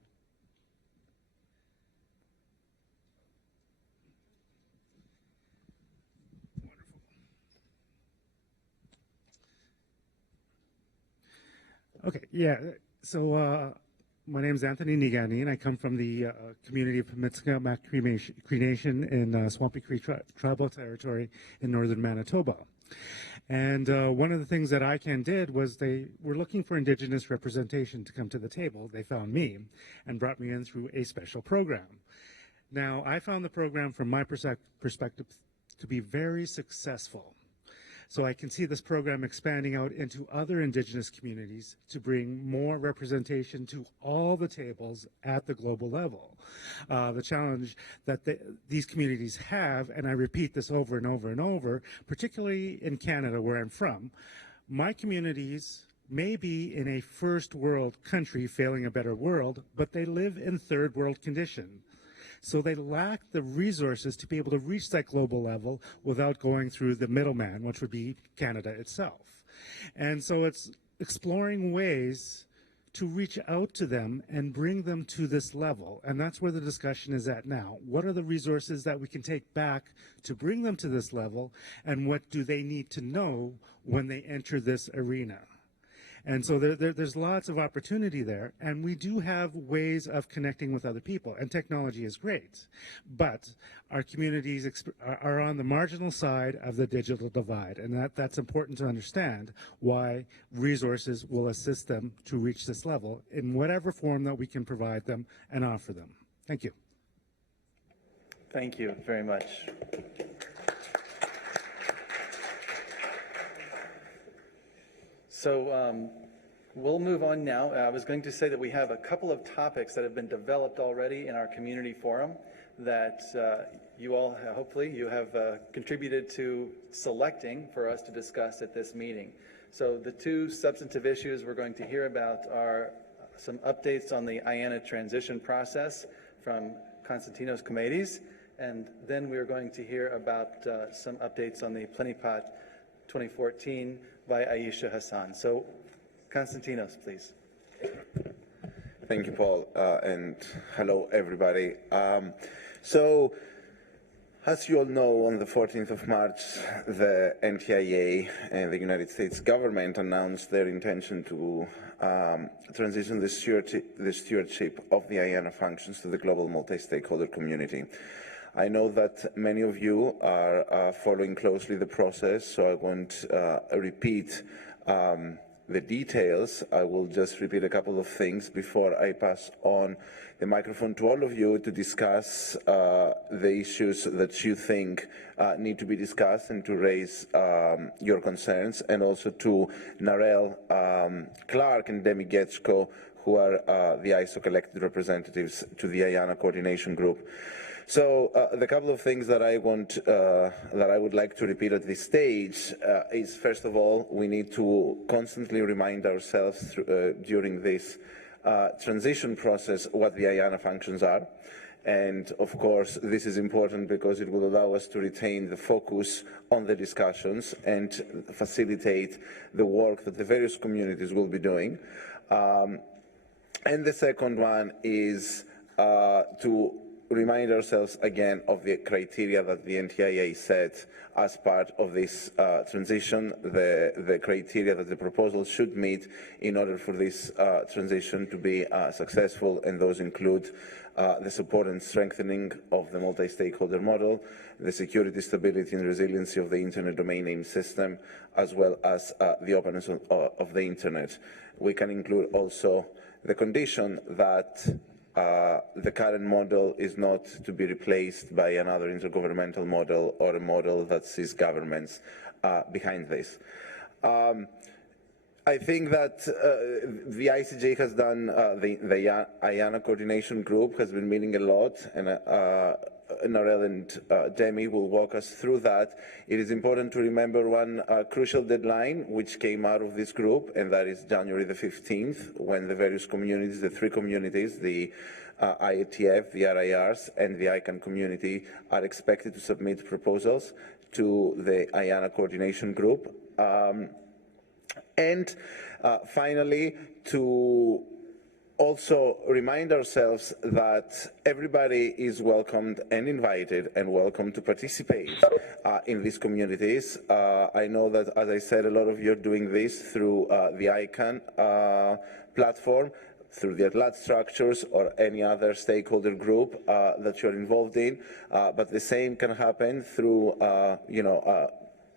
Okay, yeah, so my name is Anthony Nigani, and I come from the community of Peninsula Cree Nation in Swampy Creek Tribal Territory in northern Manitoba. And one of the things that ICANN did was they were looking for Indigenous representation to come to the table. They found me and brought me in through a special program. Now, I found the program from my perspective to be very successful. So I can see this program expanding out into other Indigenous communities to bring more representation to all the tables at the global level. The challenge that these communities have, and I repeat this over and over and over, particularly in Canada where I'm from, my communities may be in a first world country failing a better world, but they live in third world condition. So they lack the resources to be able to reach that global level without going through the middleman, which would be Canada itself. And so it's exploring ways to reach out to them and bring them to this level. And that's where the discussion is at now. What are the resources that we can take back to bring them to this level, and what do they need to know when they enter this arena? And so there's lots of opportunity there, and we do have ways of connecting with other people, and technology is great. But our communities are on the marginal side of the digital divide, and that's important to understand why resources will assist them to reach this level in whatever form that we can provide them and offer them. Thank you. Thank you very much. So we'll move on now. I was going to say that we have a couple of topics that have been developed already in our community forum that you all, hopefully, you have contributed to selecting for us to discuss at this meeting. So the 2 substantive issues we're going to hear about are some updates on the IANA transition process from Konstantinos Komaitis, and then we're going to hear about some updates on the Plenipot 2014 by Aisha Hassan. So, Konstantinos, please. Thank you, Paul, and hello, everybody. So, as you all know, on the 14th of March, the NTIA and the United States government announced their intention to transition the stewardship of the IANA functions to the global multi-stakeholder community. I know that many of you are following closely the process, so I won't repeat the details. I will just repeat a couple of things before I pass on the microphone to all of you to discuss the issues that you think need to be discussed and to raise your concerns, and also to Narelle Clark and Demi Getchko, who are the ISOC elected representatives to the IANA coordination group. So the couple of things that I would like to repeat at this stage is, first of all, we need to constantly remind ourselves during this transition process what the IANA functions are. And of course, this is important because it will allow us to retain the focus on the discussions and facilitate the work that the various communities will be doing. And the second one is to remind ourselves again of the criteria that the NTIA set as part of this transition, the criteria that the proposal should meet in order for this transition to be successful, and those include the support and strengthening of the multi-stakeholder model, the security, stability and resiliency of the Internet domain name system, as well as the openness of the Internet. We can include also the condition that the current model is not to be replaced by another intergovernmental model or a model that sees governments behind this. I think that the ICJ has done, the IANA coordination group has been meeting a lot, and Narelle and Demi will walk us through that. It is important to remember one crucial deadline which came out of this group, and that is January the 15th, when the various communities, the three communities, the IETF, the RIRs, and the ICANN community are expected to submit proposals to the IANA coordination group. And finally, to also remind ourselves that everybody is welcomed and invited and welcome to participate in these communities. I know that, as I said, a lot of you are doing this through the ICANN platform, through the ATLAT structures or any other stakeholder group that you're involved in, but the same can happen through,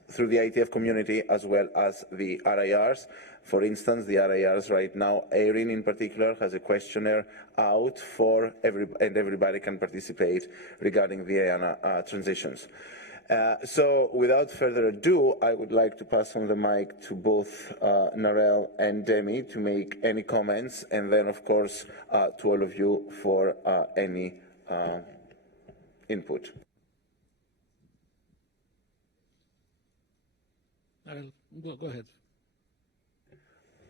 through the IETF community as well as the RIRs. For instance, the RIRs right now, ARIN in particular, has a questionnaire out for and everybody can participate regarding the IANA transitions. So without further ado, I would like to pass on the mic to both Narelle and Demi to make any comments, and then of course to all of you for any input. Go ahead.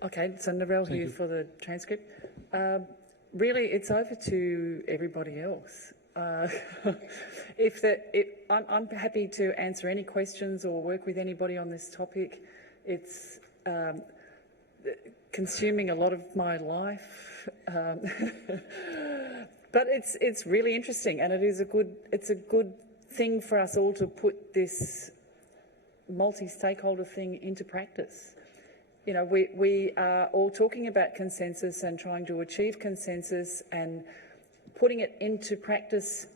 Okay, so Narelle here for the transcript. Really, it's over to everybody else. I'm happy to answer any questions or work with anybody on this topic. It's consuming a lot of my life, but it's really interesting, and it's a good thing for us all to put this multi-stakeholder thing into practice. You know, we are all talking about consensus and trying to achieve consensus and putting it into practice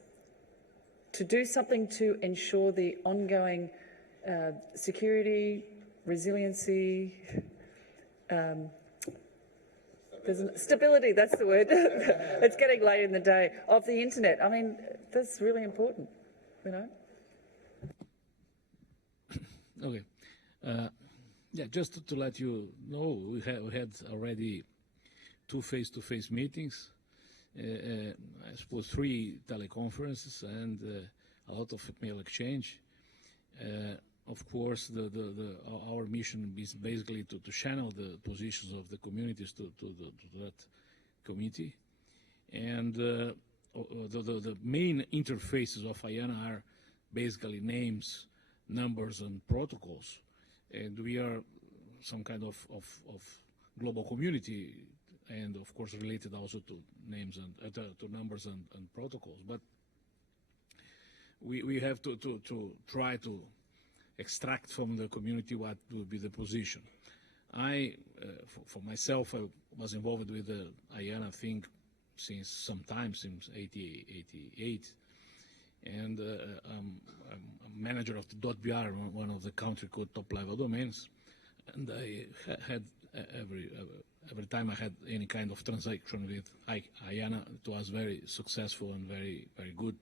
to do something to ensure the ongoing security, resiliency, stability, that's the word. It's getting late in the day, of the internet. I mean, that's really important, you know. Okay. Yeah, just to let you know, we had already 2 face-to-face meetings, I suppose 3 teleconferences, and a lot of mail exchange. Of course, our mission is basically to channel the positions of the communities to that committee. And the main interfaces of IANA are basically names, numbers, and protocols. And we are some kind of global community, and of course related also to names and to numbers and protocols. But we have to try to extract from the community what would be the position. For myself, I was involved with the IANA thing since some time, since 88. And I'm manager of the .br, one of the country code top-level domains, and I had every time I had any kind of transaction with IANA, it was very successful and very good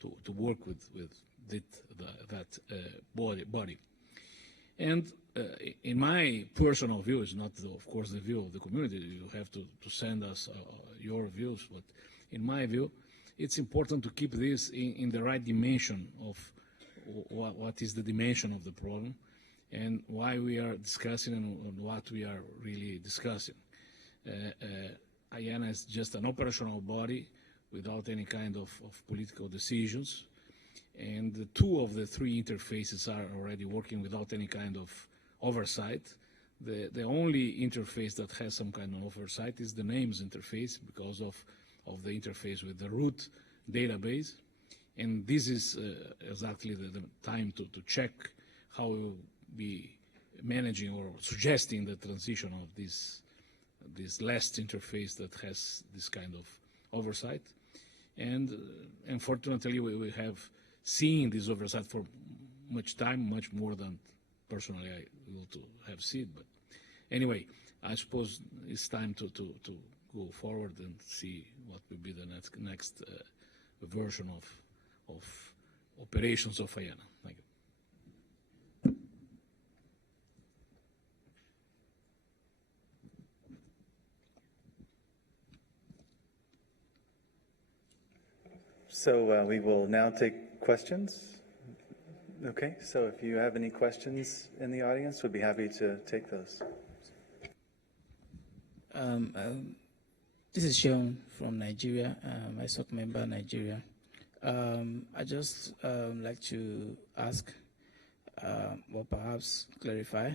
to work with that body. And in my personal view, it's not of course the view of the community. You have to send us your views, but in my view, it's important to keep this in the right dimension of what is the dimension of the problem and why we are discussing and what we are really discussing. IANA is just an operational body without any kind of political decisions. And 2 of the 3 interfaces are already working without any kind of oversight. The only interface that has some kind of oversight is the names interface because of the interface with the root database. And this is exactly the time to check how we'll be managing or suggesting the transition of this last interface that has this kind of oversight. And unfortunately, we have seen this oversight for much time, much more than personally I will to have seen. But anyway, I suppose it's time to go forward and see what will be the next version of operations of IANA. Thank you. So we will now take questions. Okay, so if you have any questions in the audience, we'd be happy to take those. This is Sean from Nigeria, ISOC member Nigeria. I just like to ask, or perhaps clarify,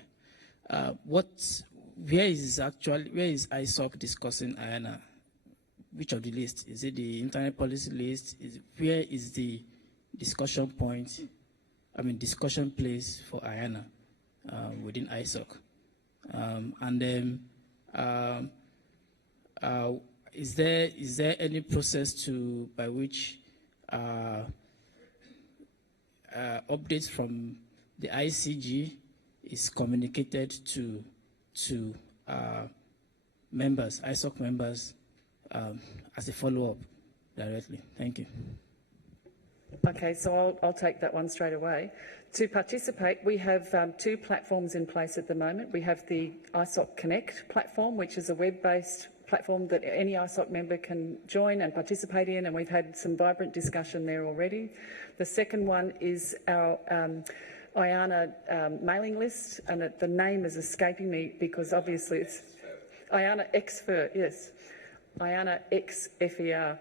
where is ISOC discussing IANA? Which of the list? Is it the internet policy list? Where is the discussion point? Discussion place for IANA within ISOC? And then, is there any process by which updates from the ICG is communicated to members, ISOC members, as a follow-up directly? Thank you. Okay, so I'll take that one straight away. To participate, we have 2 platforms in place at the moment. We have the ISOC Connect platform, which is a web-based platform that any ISOC member can join and participate in, and we've had some vibrant discussion there already. The second one is our IANA mailing list, and the name is escaping me because obviously it's IANA XFER, yes, IANA XFER.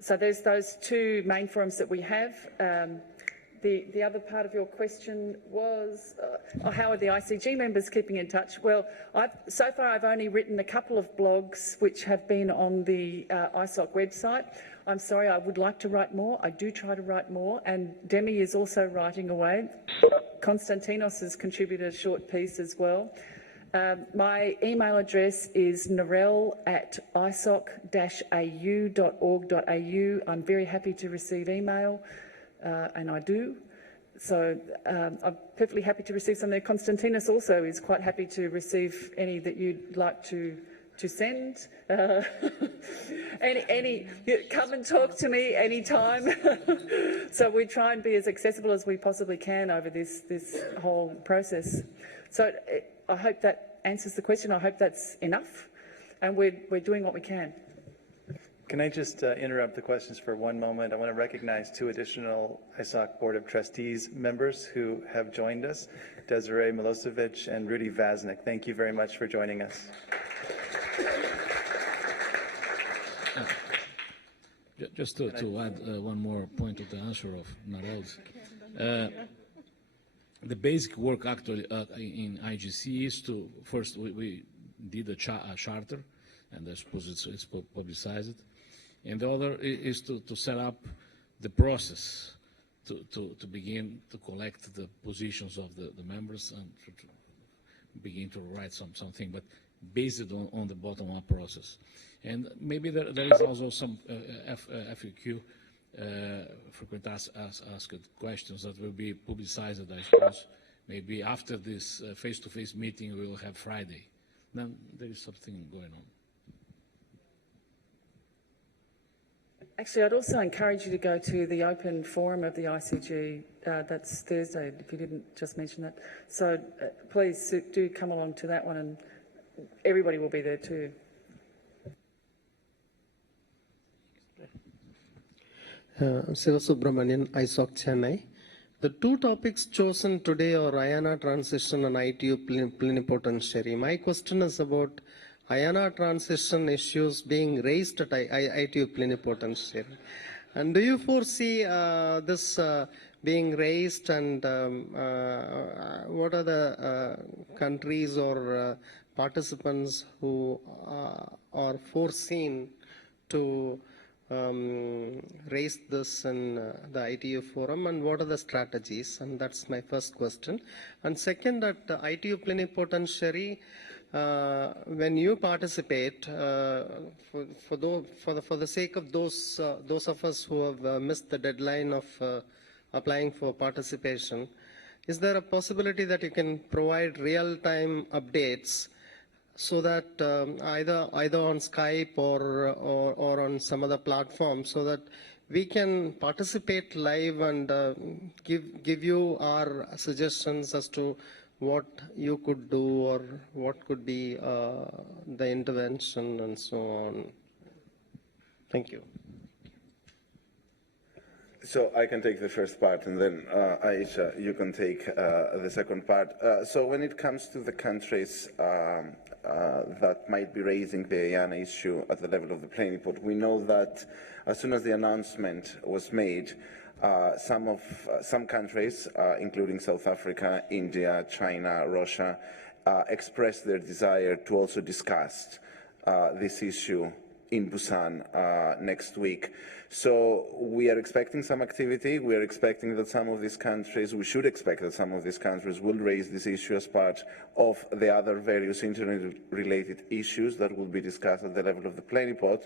So there's those 2 main forums that we have. The other part of your question was, how are the ICG members keeping in touch? Well, so far I've only written a couple of blogs which have been on the ISOC website. I'm sorry, I would like to write more. I do try to write more, and Demi is also writing away. Konstantinos has contributed a short piece as well. My email address is narelle@isoc-au.org.au. I'm very happy to receive email, and I do. So I'm perfectly happy to receive some there. Konstantinos also is quite happy to receive any that you'd like to send. Come and talk to me anytime. So we try and be as accessible as we possibly can over this whole process. So I hope that answers the question. I hope that's enough, and we're doing what we can. Can I just interrupt the questions for one moment? I want to recognize 2 additional ISOC Board of Trustees members who have joined us, Desiree Milosevic and Rudy Vaznik. Thank you very much for joining us. Just to add one more point to the answer of Narelle's. The basic work actually in IGC is to, first we did a charter, and I suppose it's publicized, and the other is to set up the process to begin to collect the positions of the members and to begin to write something, but based on the bottom-up process. And maybe there is also some FAQ, frequent asked questions that will be publicized, I suppose. Maybe after this face-to-face meeting, we will have Friday. Then there is something going on. Actually, I'd also encourage you to go to the open forum of the ICG. That's Thursday, if you didn't just mention that. So please do come along to that one, and everybody will be there too. Siva Subramanian, ISOC Chennai. The 2 topics chosen today are IANA transition and ITU plenipotentiary. My question is about IANA transition issues being raised at ITU plenipotentiary? And do you foresee this being raised, and what are the countries or participants who are foreseen to raise this in the ITU forum, and what are the strategies? And that's my first question. And second, at the ITU plenipotentiary, when you participate, for the sake of those of us who have missed the deadline of applying for participation, is there a possibility that you can provide real-time updates so that either on Skype or on some other platform, so that we can participate live and give you our suggestions as to what you could do or what could be the intervention and so on? Thank you. So I can take the first part, and then Aisha, you can take the second part. So when it comes to the countries that might be raising the IANA issue at the level of the plenipot, we know that as soon as the announcement was made, some countries, including South Africa, India, China, Russia, expressed their desire to also discuss this issue in Busan next week. So we are expecting some activity. We are expecting that some of these countries, we should expect that some of these countries will raise this issue as part of the other various internet-related issues that will be discussed at the level of the plenipot.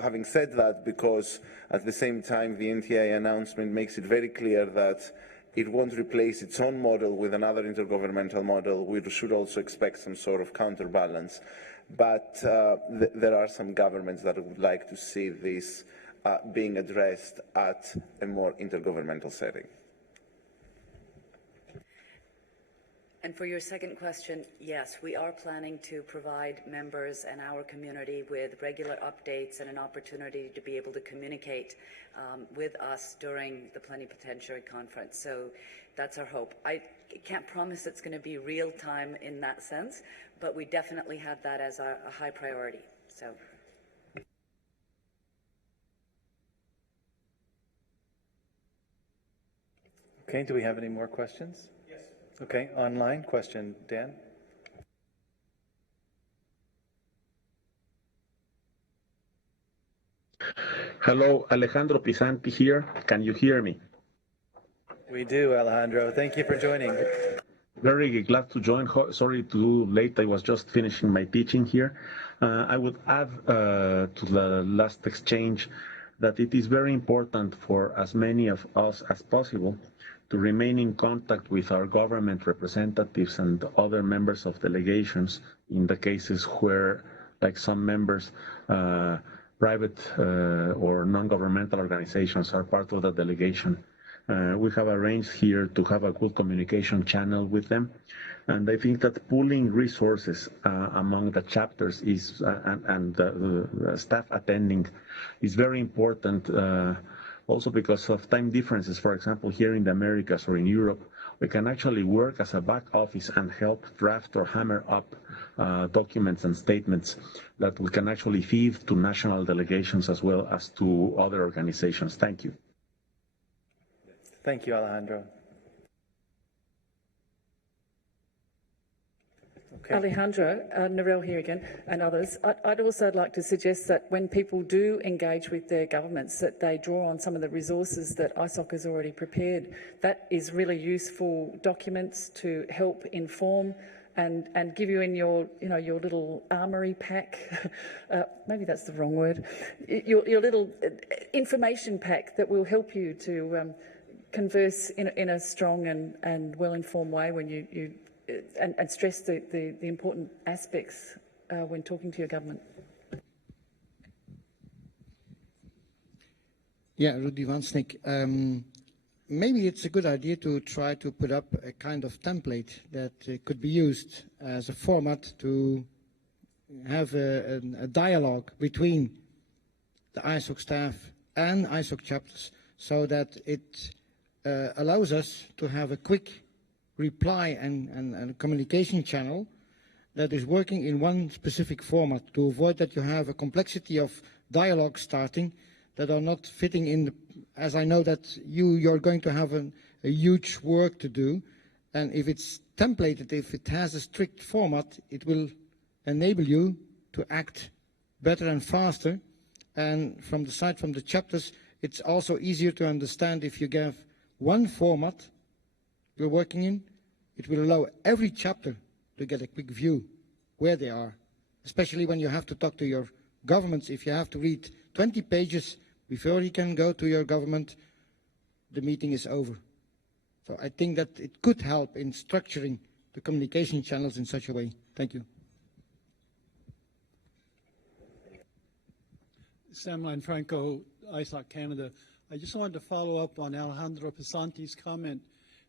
Having said that, because at the same time the NTIA announcement makes it very clear that it won't replace its own model with another intergovernmental model, we should also expect some sort of counterbalance. But there are some governments that would like to see this being addressed at a more intergovernmental setting. And for your second question, yes, we are planning to provide members and our community with regular updates and an opportunity to be able to communicate with us during the plenipotentiary conference. So that's our hope. I can't promise it's going to be real time in that sense, but we definitely have that as a high priority. So. Okay, do we have any more questions? Yes. Okay, online question, Dan. Hello, Alejandro Pisanti here. Can you hear me? We do, Alejandro. Thank you for joining. Very glad to join. Sorry to do late. I was just finishing my teaching here. I would add to the last exchange that it is very important for as many of us as possible to remain in contact with our government representatives and other members of delegations in the cases where, like some members, private or non-governmental organizations are part of the delegation. We have arranged here to have a good communication channel with them. And I think that pooling resources among the chapters is and the staff attending is very important. Also because of time differences, for example, here in the Americas or in Europe, we can actually work as a back office and help draft or hammer up documents and statements that we can actually feed to national delegations as well as to other organizations. Thank you. Thank you, Alejandro. Okay. Alejandro, Narelle here again, and others. I'd also like to suggest that when people do engage with their governments, that they draw on some of the resources that ISOC has already prepared. That is really useful documents to help inform and give you in your little armory pack. Maybe that's the wrong word. Your little information pack that will help you to converse in a strong and well-informed way when you and stress the important aspects when talking to your government. Yeah, Rudy Vansnik. Maybe it's a good idea to try to put up a kind of template that could be used as a format to have a dialogue between the ISOC staff and ISOC chapters, so that it allows us to have a quick reply and communication channel that is working in one specific format to avoid that you have a complexity of dialogue starting that are not fitting in the, as I know that you're going to have a huge work to do, and if it's templated, if it has a strict format, it will enable you to act better and faster. And from the side, from the chapters, it's also easier to understand if you give one format you're working in. It will allow every chapter to get a quick view where they are, especially when you have to talk to your governments. If you have to read 20 pages before you can go to your government, the meeting is over. So I think that it could help in structuring the communication channels in such a way. Thank you. Sam Lanfranco, ISOC Canada. I just wanted to follow up on Alejandro Pesanti's comment.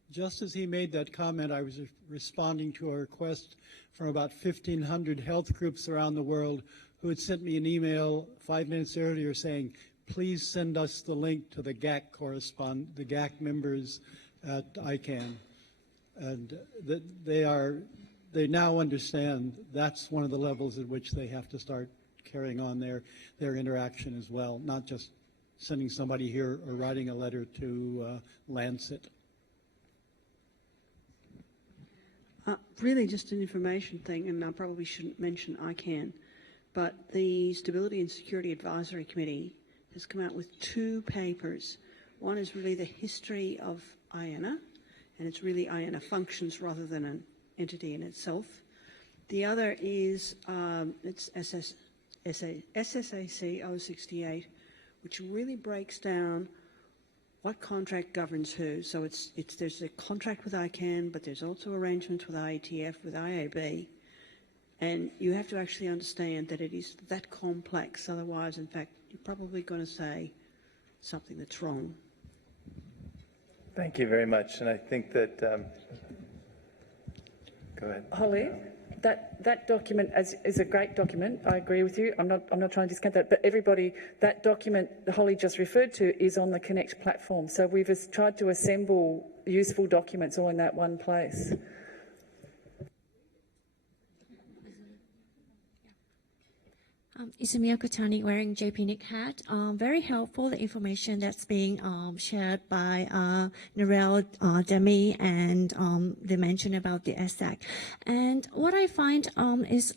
Just as he made that comment, I was responding to a request from about 1,500 health groups around the world who had sent me an email 5 minutes earlier saying, please send us the link to the the GAC members at ICANN. And they now understand that's one of the levels at which they have to start carrying on their interaction as well, not just sending somebody here or writing a letter to Lancet. Really just an information thing, and I probably shouldn't mention ICANN, but the Stability and Security Advisory Committee has come out with 2 papers. One is really the history of IANA, and it's really IANA functions rather than an entity in itself. The other is it's SSAC 068, which really breaks down what contract governs who. So there's a contract with ICANN, but there's also arrangements with IETF, with IAB, and you have to actually understand that it is that complex. Otherwise, in fact, you're probably going to say something that's wrong. Thank you very much, and I think that. Go ahead. Holly, that document is a great document. I agree with you. I'm not trying to discount that, but everybody, that document that Holly just referred to is on the Connect platform. So we've tried to assemble useful documents all in that one place. Isumia Kutani wearing JP Nick hat. Very helpful, the information that's being shared by Narelle, Demi, and the mention about the ISAC. And what I find is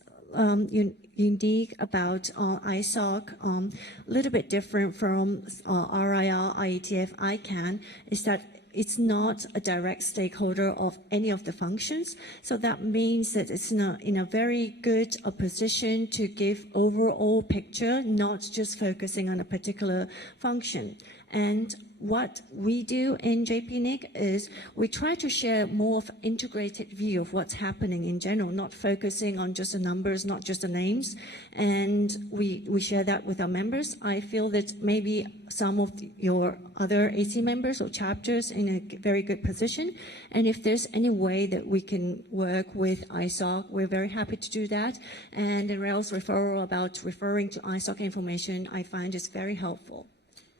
unique about ISOC, a little bit different from RIR, IETF, ICANN, is that it's not a direct stakeholder of any of the functions. So that means that it's not in a very good position to give overall picture, not just focusing on a particular function. And what we do in JPNIC is we try to share more of an integrated view of what's happening in general, not focusing on just the numbers, not just the names. And we share that with our members. I feel that maybe some of your other AC members or chapters in a very good position. And if there's any way that we can work with ISOC, we're very happy to do that. And Narelle's referral about referring to ISOC information, I find is very helpful.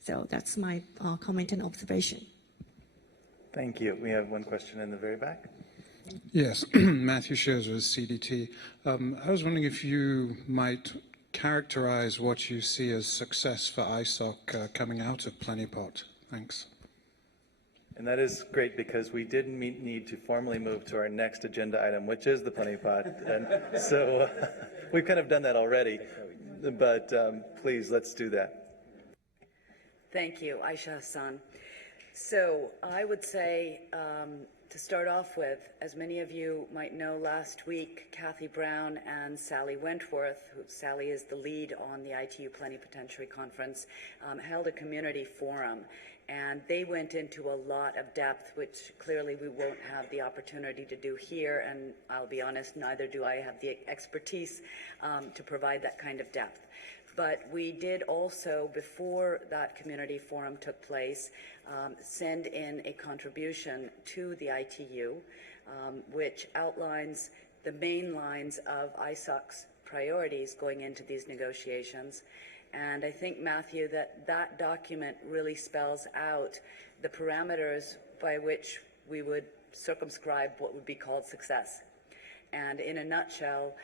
So that's my comment and observation. Thank you. We have one question in the very back. Yes, Matthew Shears with CDT. I was wondering if you might characterize what you see as success for ISOC coming out of Plenipot. Thanks. And that is great because we did need to formally move to our next agenda item, which is the Plenipot. And so we've kind of done that already, but please, let's do that. Thank you, Aisha Hassan. So I would say, to start off with, as many of you might know, last week, Kathy Brown and Sally Wentworth, Sally is the lead on the ITU Plenipotentiary Conference, held a community forum. And they went into a lot of depth, which clearly we won't have the opportunity to do here. And I'll be honest, neither do I have the expertise to provide that kind of depth. But we did also, before that community forum took place, send in a contribution to the ITU, which outlines the main lines of ISOC's priorities going into these negotiations. And I think, Matthew, that document really spells out the parameters by which we would circumscribe what would be called success. And in a nutshell,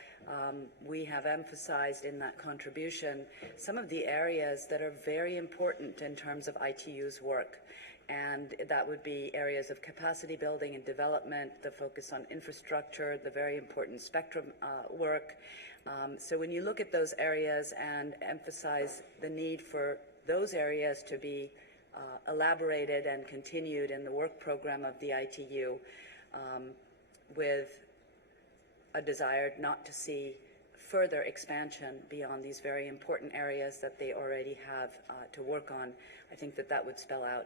we have emphasized in that contribution some of the areas that are very important in terms of ITU's work. And that would be areas of capacity building and development, the focus on infrastructure, the very important spectrum work. So when you look at those areas and emphasize the need for those areas to be elaborated and continued in the work program of the ITU, with a desire not to see further expansion beyond these very important areas that they already have to work on, I think that that would spell out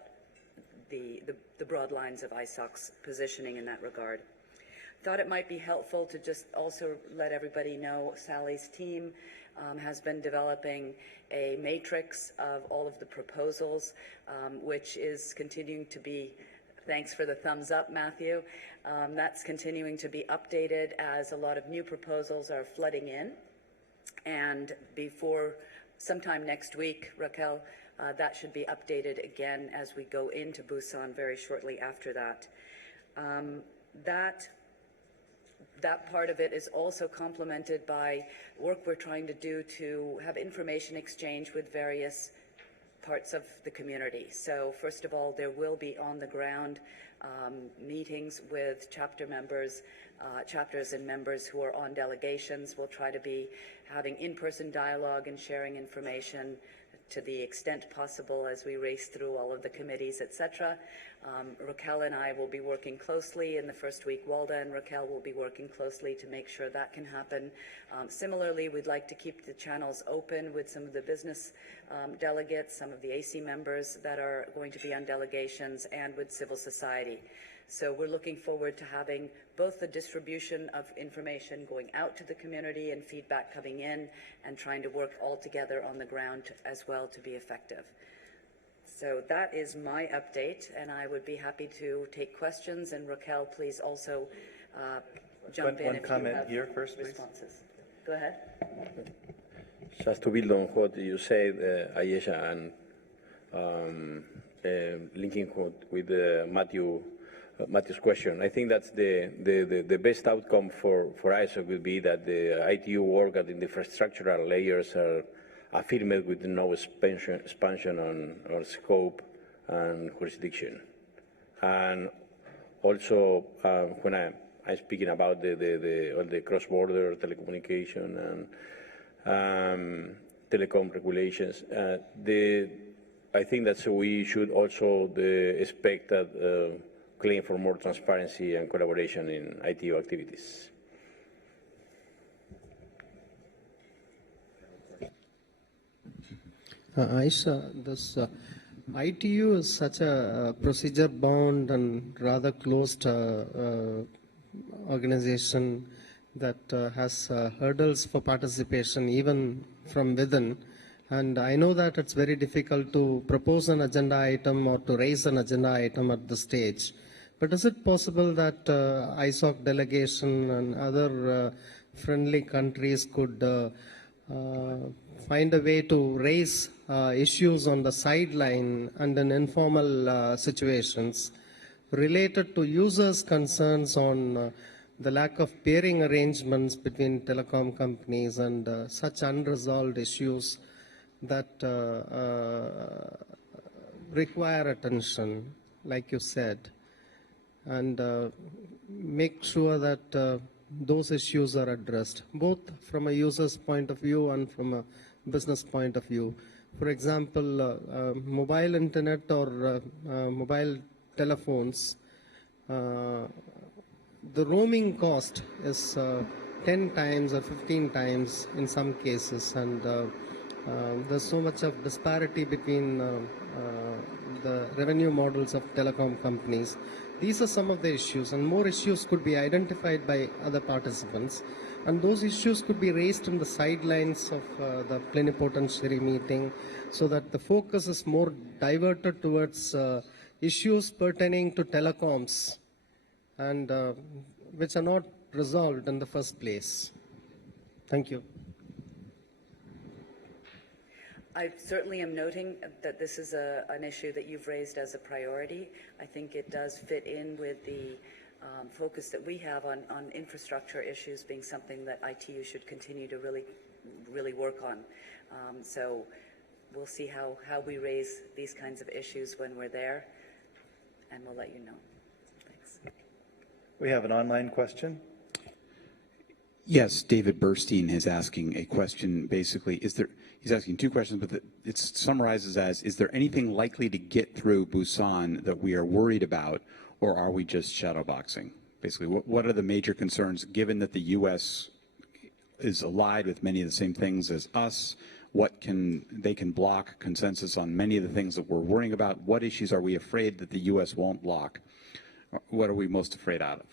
the broad lines of ISOC's positioning in that regard. Thought it might be helpful to just also let everybody know Sally's team has been developing a matrix of all of the proposals, which is continuing to be, thanks for the thumbs up, Matthew, that's continuing to be updated as a lot of new proposals are flooding in. And before sometime next week, Raquel, that should be updated again as we go into Busan very shortly after that. That part of it is also complemented by work we're trying to do to have information exchange with various parts of the community. So first of all, there will be on the ground meetings with chapter members, chapters and members who are on delegations. We'll try to be having in-person dialogue and sharing information to the extent possible as we race through all of the committees, etc. Raquel and I will be working closely in the first week. Walda and Raquel will be working closely to make sure that can happen. Similarly, we'd like to keep the channels open with some of the business delegates, some of the AC members that are going to be on delegations, and with civil society. So we're looking forward to having both the distribution of information going out to the community and feedback coming in, and trying to work all together on the ground as well to be effective. So that is my update, and I would be happy to take questions. And Raquel, please also jump in if you have One comment here first, please. Responses. Go ahead. Just to build on what you said, Ayesha, and linking with Matthew's question, I think that's the best outcome for ISOC would be that the ITU work at the infrastructural layers are affirmed with no expansion on scope and jurisdiction. And also, when I'm speaking about the cross-border telecommunication and telecom regulations, I think that we should also expect that claim for more transparency and collaboration in ITU activities. Aisha, this ITU is such a procedure-bound and rather closed organization that has hurdles for participation even from within. And I know that it's very difficult to propose an agenda item or to raise an agenda item at this stage. But is it possible that ISOC delegation and other friendly countries could find a way to raise issues on the sideline and in informal situations related to users' concerns on the lack of peering arrangements between telecom companies and such unresolved issues that require attention, like you said, and make sure that those issues are addressed, both from a user's point of view and from a business point of view. For example, mobile internet or mobile telephones, the roaming cost is 10 times or 15 times in some cases, and there's so much of disparity between the revenue models of telecom companies. These are some of the issues, and more issues could be identified by other participants, and those issues could be raised in the sidelines of the plenipotentiary meeting, so that the focus is more diverted towards issues pertaining to telecoms and which are not resolved in the first place. Thank you. I certainly am noting that this is an issue that you've raised as a priority. I think it does fit in with the focus that we have on infrastructure issues being something that ITU should continue to really work on. So we'll see how we raise these kinds of issues when we're there, and we'll let you know. Thanks. We have an online question. Yes, David Burstein is asking a question. Basically, he's asking two questions, but it summarizes as, is there anything likely to get through Busan that we are worried about, or are we just shadowboxing? Basically, what are the major concerns, given that the U.S. is allied with many of the same things as us? They can block consensus on many of the things that we're worrying about. What issues are we afraid that the U.S. won't block? What are we most afraid out of?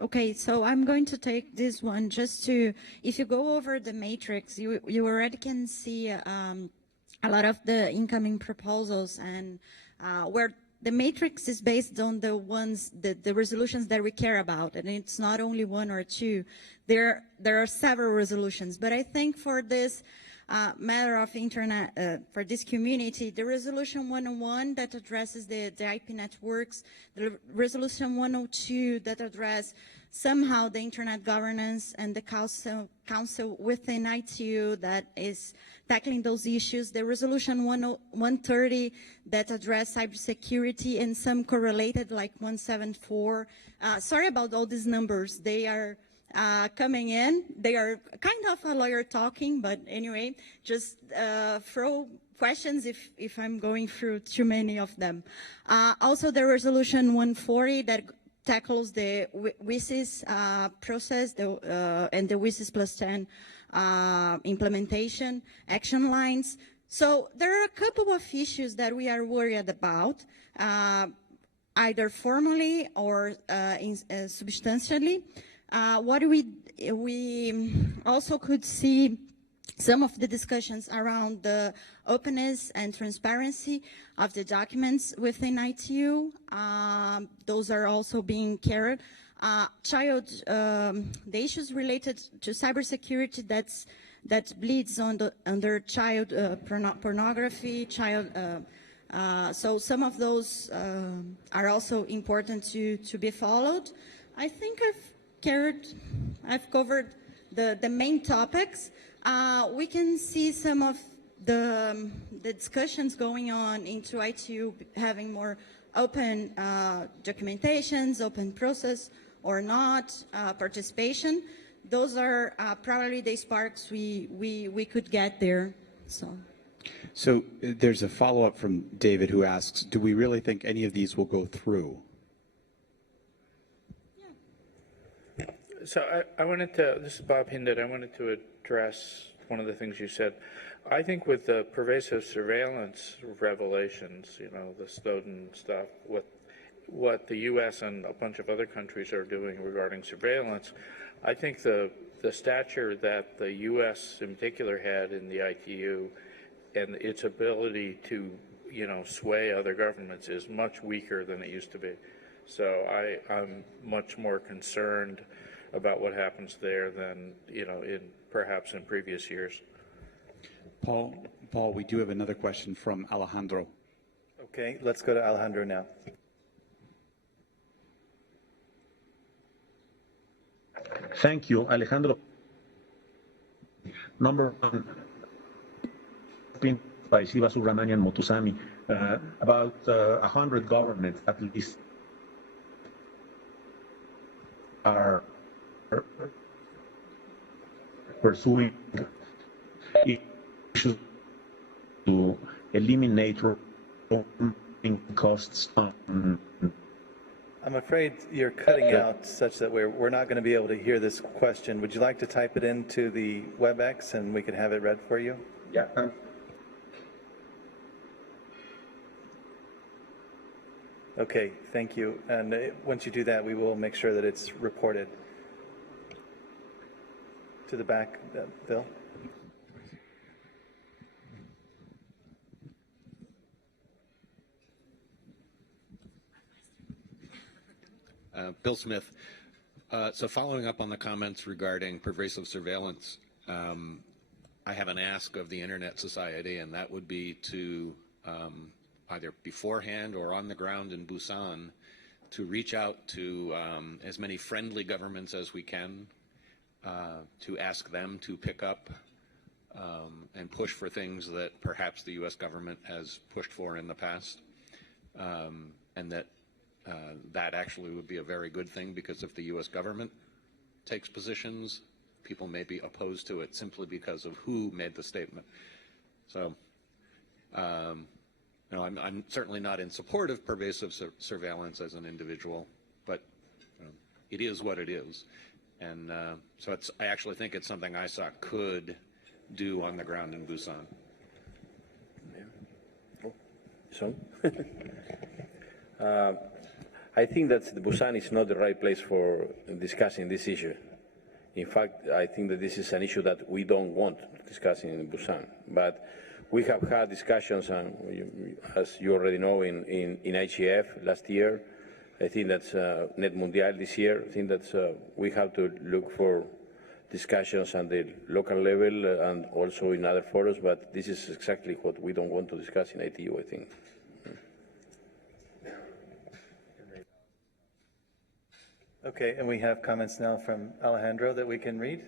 Okay, so I'm going to take this one just to, if you go over the matrix, you already can see a lot of the incoming proposals, and where the matrix is based on the ones, the resolutions that we care about, and it's not only one or two. There are several resolutions, but I think for this matter of internet, for this community, the resolution 101 that addresses the IP networks, the resolution 102 that address somehow the internet governance, and the council within ITU that is tackling those issues, the resolution 130 that address cybersecurity, and some correlated like 174. Sorry about all these numbers. They are coming in. They are kind of a lawyer talking, but anyway, just throw questions if I'm going through too many of them. Also, the resolution 140 that tackles the WSIS process and the WSIS plus 10 implementation action lines. So there are a couple of issues that we are worried about, either formally or substantially. What we also could see some of the discussions around the openness and transparency of the documents within ITU. Those are also being carried. The issues related to cybersecurity that bleeds under child pornography, so some of those are also important to be followed. I think I've covered the main topics. We can see some of the discussions going on into ITU having more open documentations, open process or not, participation. Those are probably the sparks we could get there. So there's a follow-up from David who asks, do we really think any of these will go through? So I wanted to, this is Bob Hinded, I wanted to address one of the things you said. I think with the pervasive surveillance revelations, you know, the Snowden stuff, what the U.S. and a bunch of other countries are doing regarding surveillance, I think the stature that the U.S. in particular had in the ITU and its ability to, you know, sway other governments is much weaker than it used to be. So I'm much more concerned about what happens there than, you know, perhaps in previous years. Paul, we do have another question from Alejandro. Okay, let's go to Alejandro now. Thank you, Alejandro. Number one, by Shiva Subramanian Motusami, about 100 governments at least are pursuing issues to eliminate costs on. I'm afraid you're cutting out such that we're not going to be able to hear this question. Would you like to type it into the WebEx and we can have it read for you? Yeah. Okay, thank you. And once you do that, we will make sure that it's reported. To the back, Bill. Bill Smith. So following up on the comments regarding pervasive surveillance, I have an ask of the Internet Society, and that would be to either beforehand or on the ground in Busan, to reach out to as many friendly governments as we can, to ask them to pick up and push for things that perhaps the U.S. government has pushed for in the past, and that that actually would be a very good thing, because if the U.S. government takes positions, people may be opposed to it simply because of who made the statement. So, no, I'm certainly not in support of pervasive surveillance as an individual, but it is what it is. And so I actually think it's something ISOC could do on the ground in Busan. Yeah. So, I think that Busan is not the right place for discussing this issue. In fact, I think that this is an issue that we don't want to discuss in Busan. But we have had discussions, as you already know, in IGF last year. I think that's Net Mundial this year. I think that we have to look for discussions at the local level and also in other forums, but this is exactly what we don't want to discuss in ITU, I think. Okay, and we have comments now from Alejandro that we can read.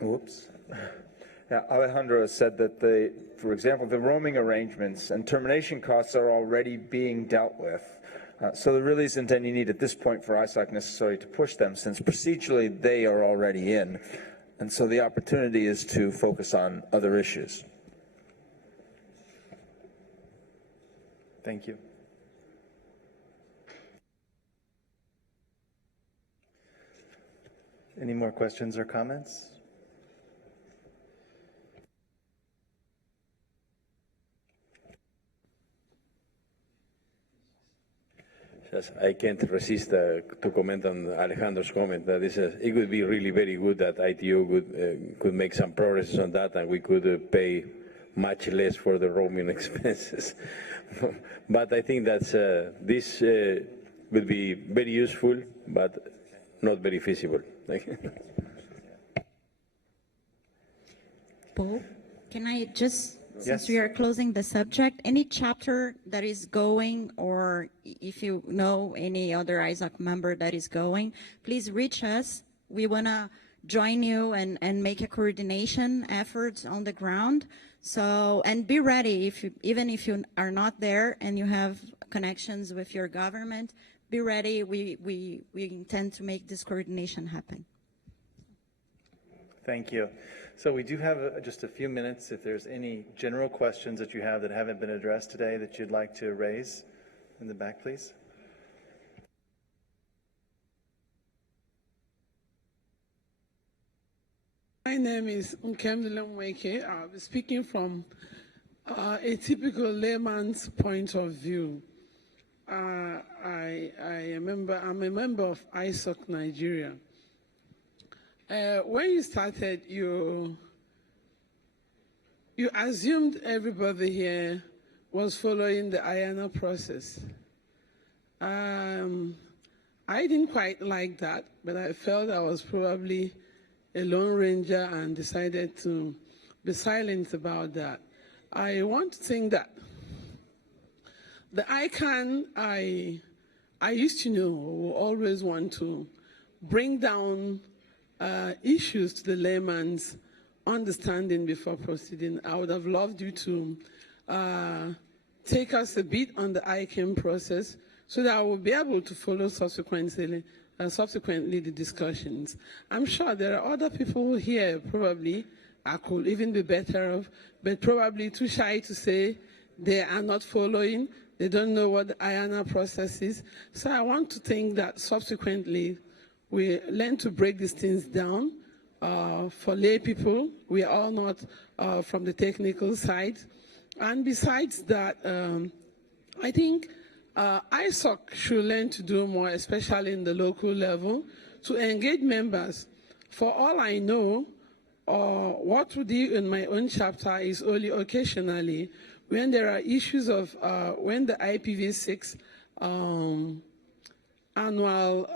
Whoops. Yeah, Alejandro said that, for example, the roaming arrangements and termination costs are already being dealt with. So there really isn't any need at this point for ISOC necessarily to push them, since procedurally they are already in. And so the opportunity is to focus on other issues. Thank you. Any more questions or comments? Yes, I can't resist to comment on Alejandro's comment that it would be really very good that ITU could make some progress on that, and we could pay much less for the roaming expenses. But I think that this would be very useful, but not very feasible. Thank you. Paul, can I just, since we are closing the subject, any chapter that is going, or if you know any other ISOC member that is going, please reach us. We want to join you and make a coordination effort on the ground. So, and be ready, even if you are not there and you have connections with your government, be ready. We intend to make this coordination happen. Thank you. So we do have just a few minutes if there's any general questions that you have that haven't been addressed today that you'd like to raise. In the back, please. My name is Nkemdele Mweke. I'll be speaking from a typical layman's point of view. I'm a member of ISOC Nigeria. When you started, you assumed everybody here was following the IANN process. I didn't quite like that, but I felt I was probably a lone ranger and decided to be silent about that. I want to think that the ICANN I used to know will always want to bring down issues to the layman's understanding before proceeding. I would have loved you to take us a bit on the ICANN process so that I will be able to follow subsequently the discussions. I'm sure there are other people here probably I could even be better off, but probably too shy to say they are not following. They don't know what the IANN process is. So I want to think that subsequently we learn to break these things down for lay people. We are all not from the technical side. And besides that, I think ISOC should learn to do more, especially in the local level, to engage members. For all I know, what we do in my own chapter is only occasionally when there are issues of when the IPv6 annual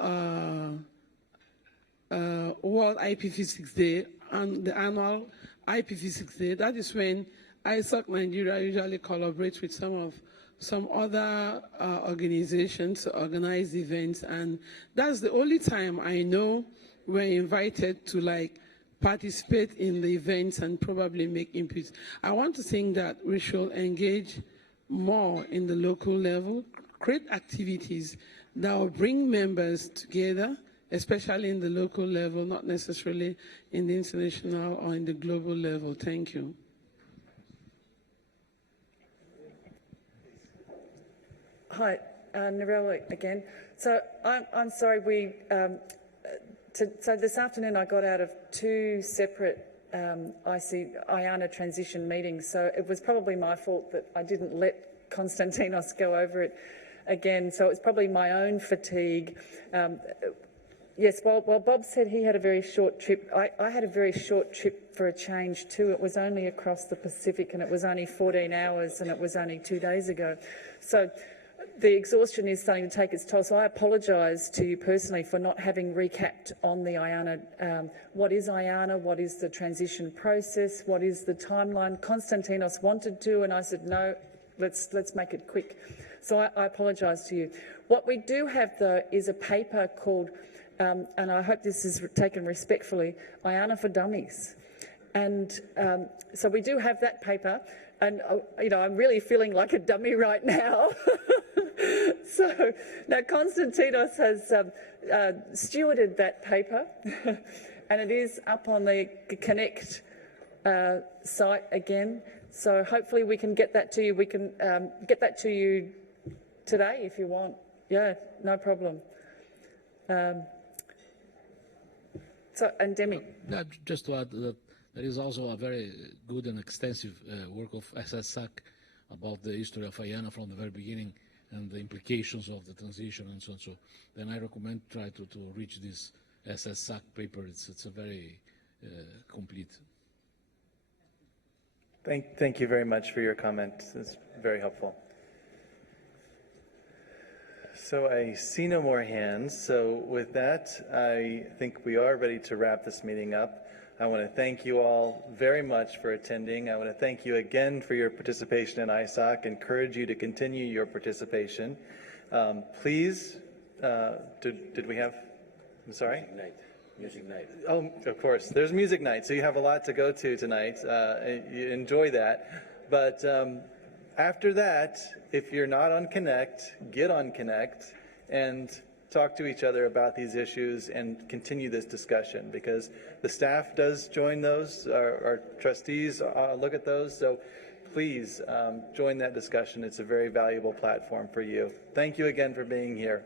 World IPv6 Day and the annual IPv6 Day, that is when ISOC Nigeria usually collaborates with some other organizations to organize events, and that's the only time I know we're invited to like participate in the events and probably make inputs. I want to think that we should engage more in the local level, create activities that will bring members together, especially in the local level, not necessarily in the international or in the global level. Thank you. Hi, Narelle again. So I'm sorry, so this afternoon I got out of two separate IANA transition meetings, so it was probably my fault that I didn't let Konstantinos go over it again, so it's probably my own fatigue. Yes, while Bob said he had a very short trip, I had a very short trip for a change too. It was only across the Pacific and it was only 14 hours and it was only 2 days ago. So the exhaustion is starting to take its toll. So I apologise to you personally for not having recapped on the IANA. What is IANA? What is the transition process? What is the timeline? Konstantinos wanted to, and I said, no, let's make it quick. So I apologise to you. What we do have, though, is a paper called, and I hope this is taken respectfully, IANA for Dummies. And so we do have that paper, and I'm really feeling like a dummy right now. So now Konstantinos has stewarded that paper, and it is up on the Connect site again. So hopefully we can get that to you. We can get that to you today if you want. Yeah, no problem. So, and Demi. Just to add that there is also a very good and extensive work of ISOC about the history of IANA from the very beginning and the implications of the transition and so on. So then I recommend try to reach this ISOC paper. It's a very complete. Thank you very much for your comment. It's very helpful. So I see no more hands. So with that, I think we are ready to wrap this meeting up. I want to thank you all very much for attending. I want to thank you again for your participation in ISOC. Encourage you to continue your participation. Please, did we have, I'm sorry? Music night. Oh, of course. There's music night, so you have a lot to go to tonight. You enjoy that. But after that, if you're not on Connect, get on Connect and talk to each other about these issues and continue this discussion, because the staff does join those, our trustees look at those, so please join that discussion. It's a very valuable platform for you. Thank you again for being here.